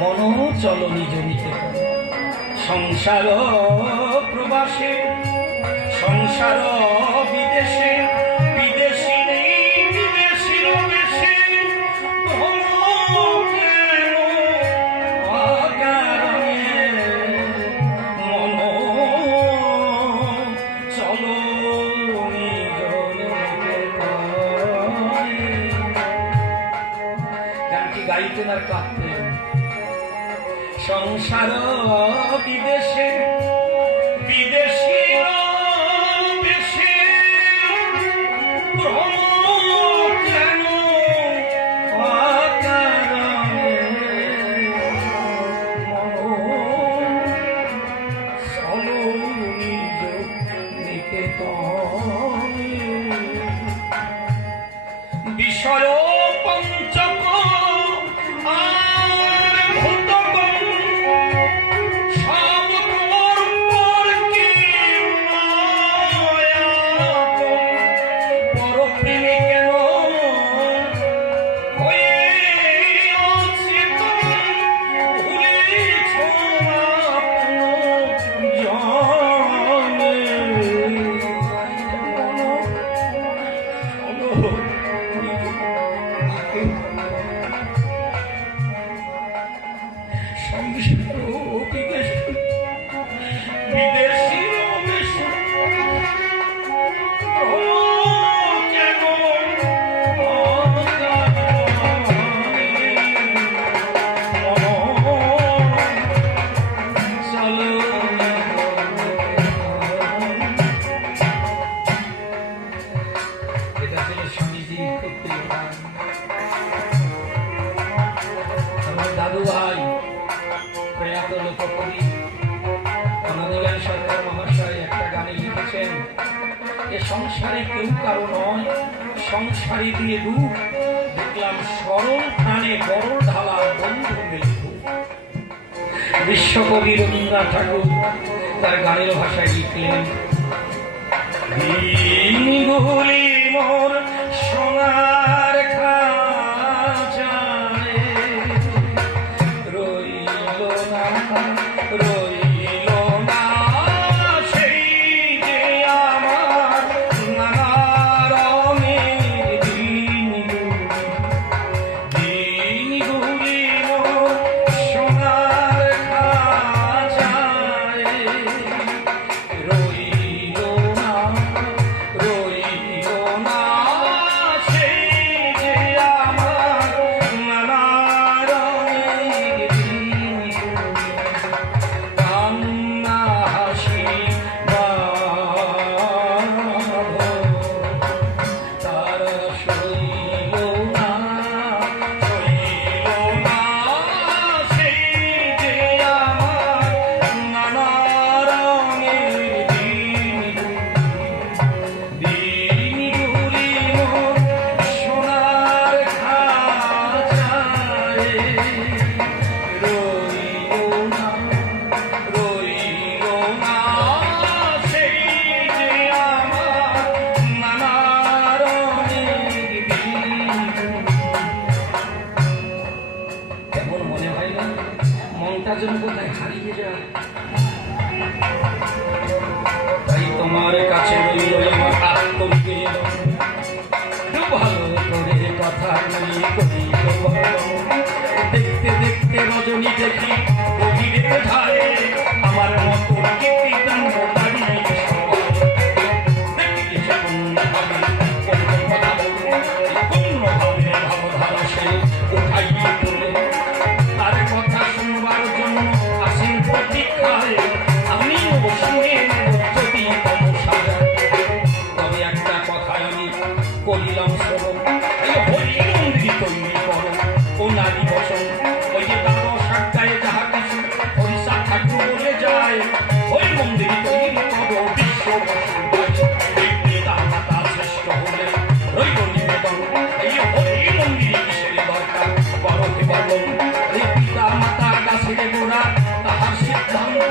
মন চলো নিজ নিকেতন, সংসার প্রবাসে, সংসার বিদেশে, বিদেশি নেই বিদেশির বেশে, মন চলো নিজ গানটি গাইতেন আর কাঁদতেন। সংসার বিদেশে, বিদেশি বেশে, কেন বিষয় পঞ্চক দাদু ভাই প্রয়াত লোককবি অনন্দগান সরকার মহাশয় একটা গানে লিখেছেন, এ সংসারে কেউ কারো নয়, সংসারে দিয়ে রূপ দেখলাম সরল প্রাণে গরল ঢালা বন্ধু মেলু। বিশ্বকবি রবীন্দ্রনাথ ঠাকুর তার গানের ভাষায় লিখলেন, দিনগুলি মোর সোনার খাঁচায় রইল না, রইল না সেই যে আমার নানা রঙের দিনগুলি মোর সোনার যেন কোথায় হারিয়ে যায়। তাই তোমার কাছে রইল আমার আত্মনিবেদন, ভালো করে কথা দেখতে দেখতে রজনী দেখি গভীরে ধারে আমার মতো তার কথা শুনবার জন্য আসেন প্রতীক্ষায়, আমিও শুনে যদি তবে একটা কথা আমি করিলাম শ্রবণ, হরি মন্দির তৈরি করো ও নারী বসন, ওই যে দ্বাদশ অধ্যায়ে যাহা কিছু হরিষা ঠাকুর বলে যায়, ওই মন্দির তৈরি করো বিশ্ব পিতা মাতা শ্রেষ্ঠ হলে রইল নিবেদন, এই হরি মন্দির কিসের দরকার করো বলন, পিতা মাতার কাছে গোড়া তাহার সিদ্ধান্ত,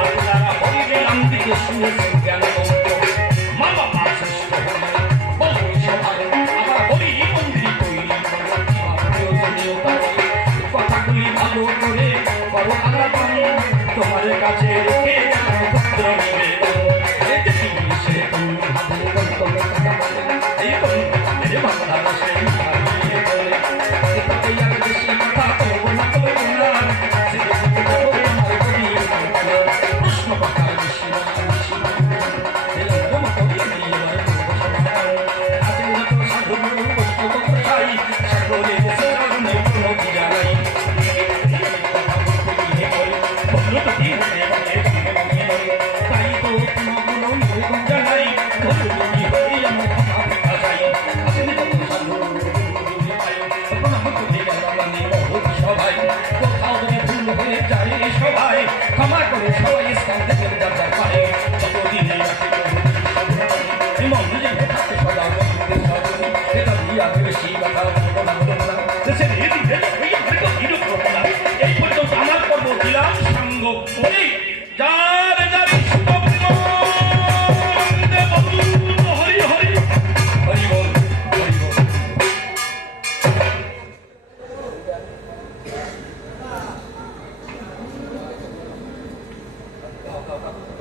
আপনারা হরিনাম দিকে শুনেছেন জ্ঞান মা বাবা শ্রেষ্ঠ হলে কথাগুলি ভালো করে বড় আলাপন তোমার কাছে রেখে ক্ষমা করে সবাই স্থানে যার পারে যতদিন এই পর্যন্ত আমার পর্ব দিলাম সাঙ্গ করে যার যার হরি হরি হরি বল হরি বল। কথা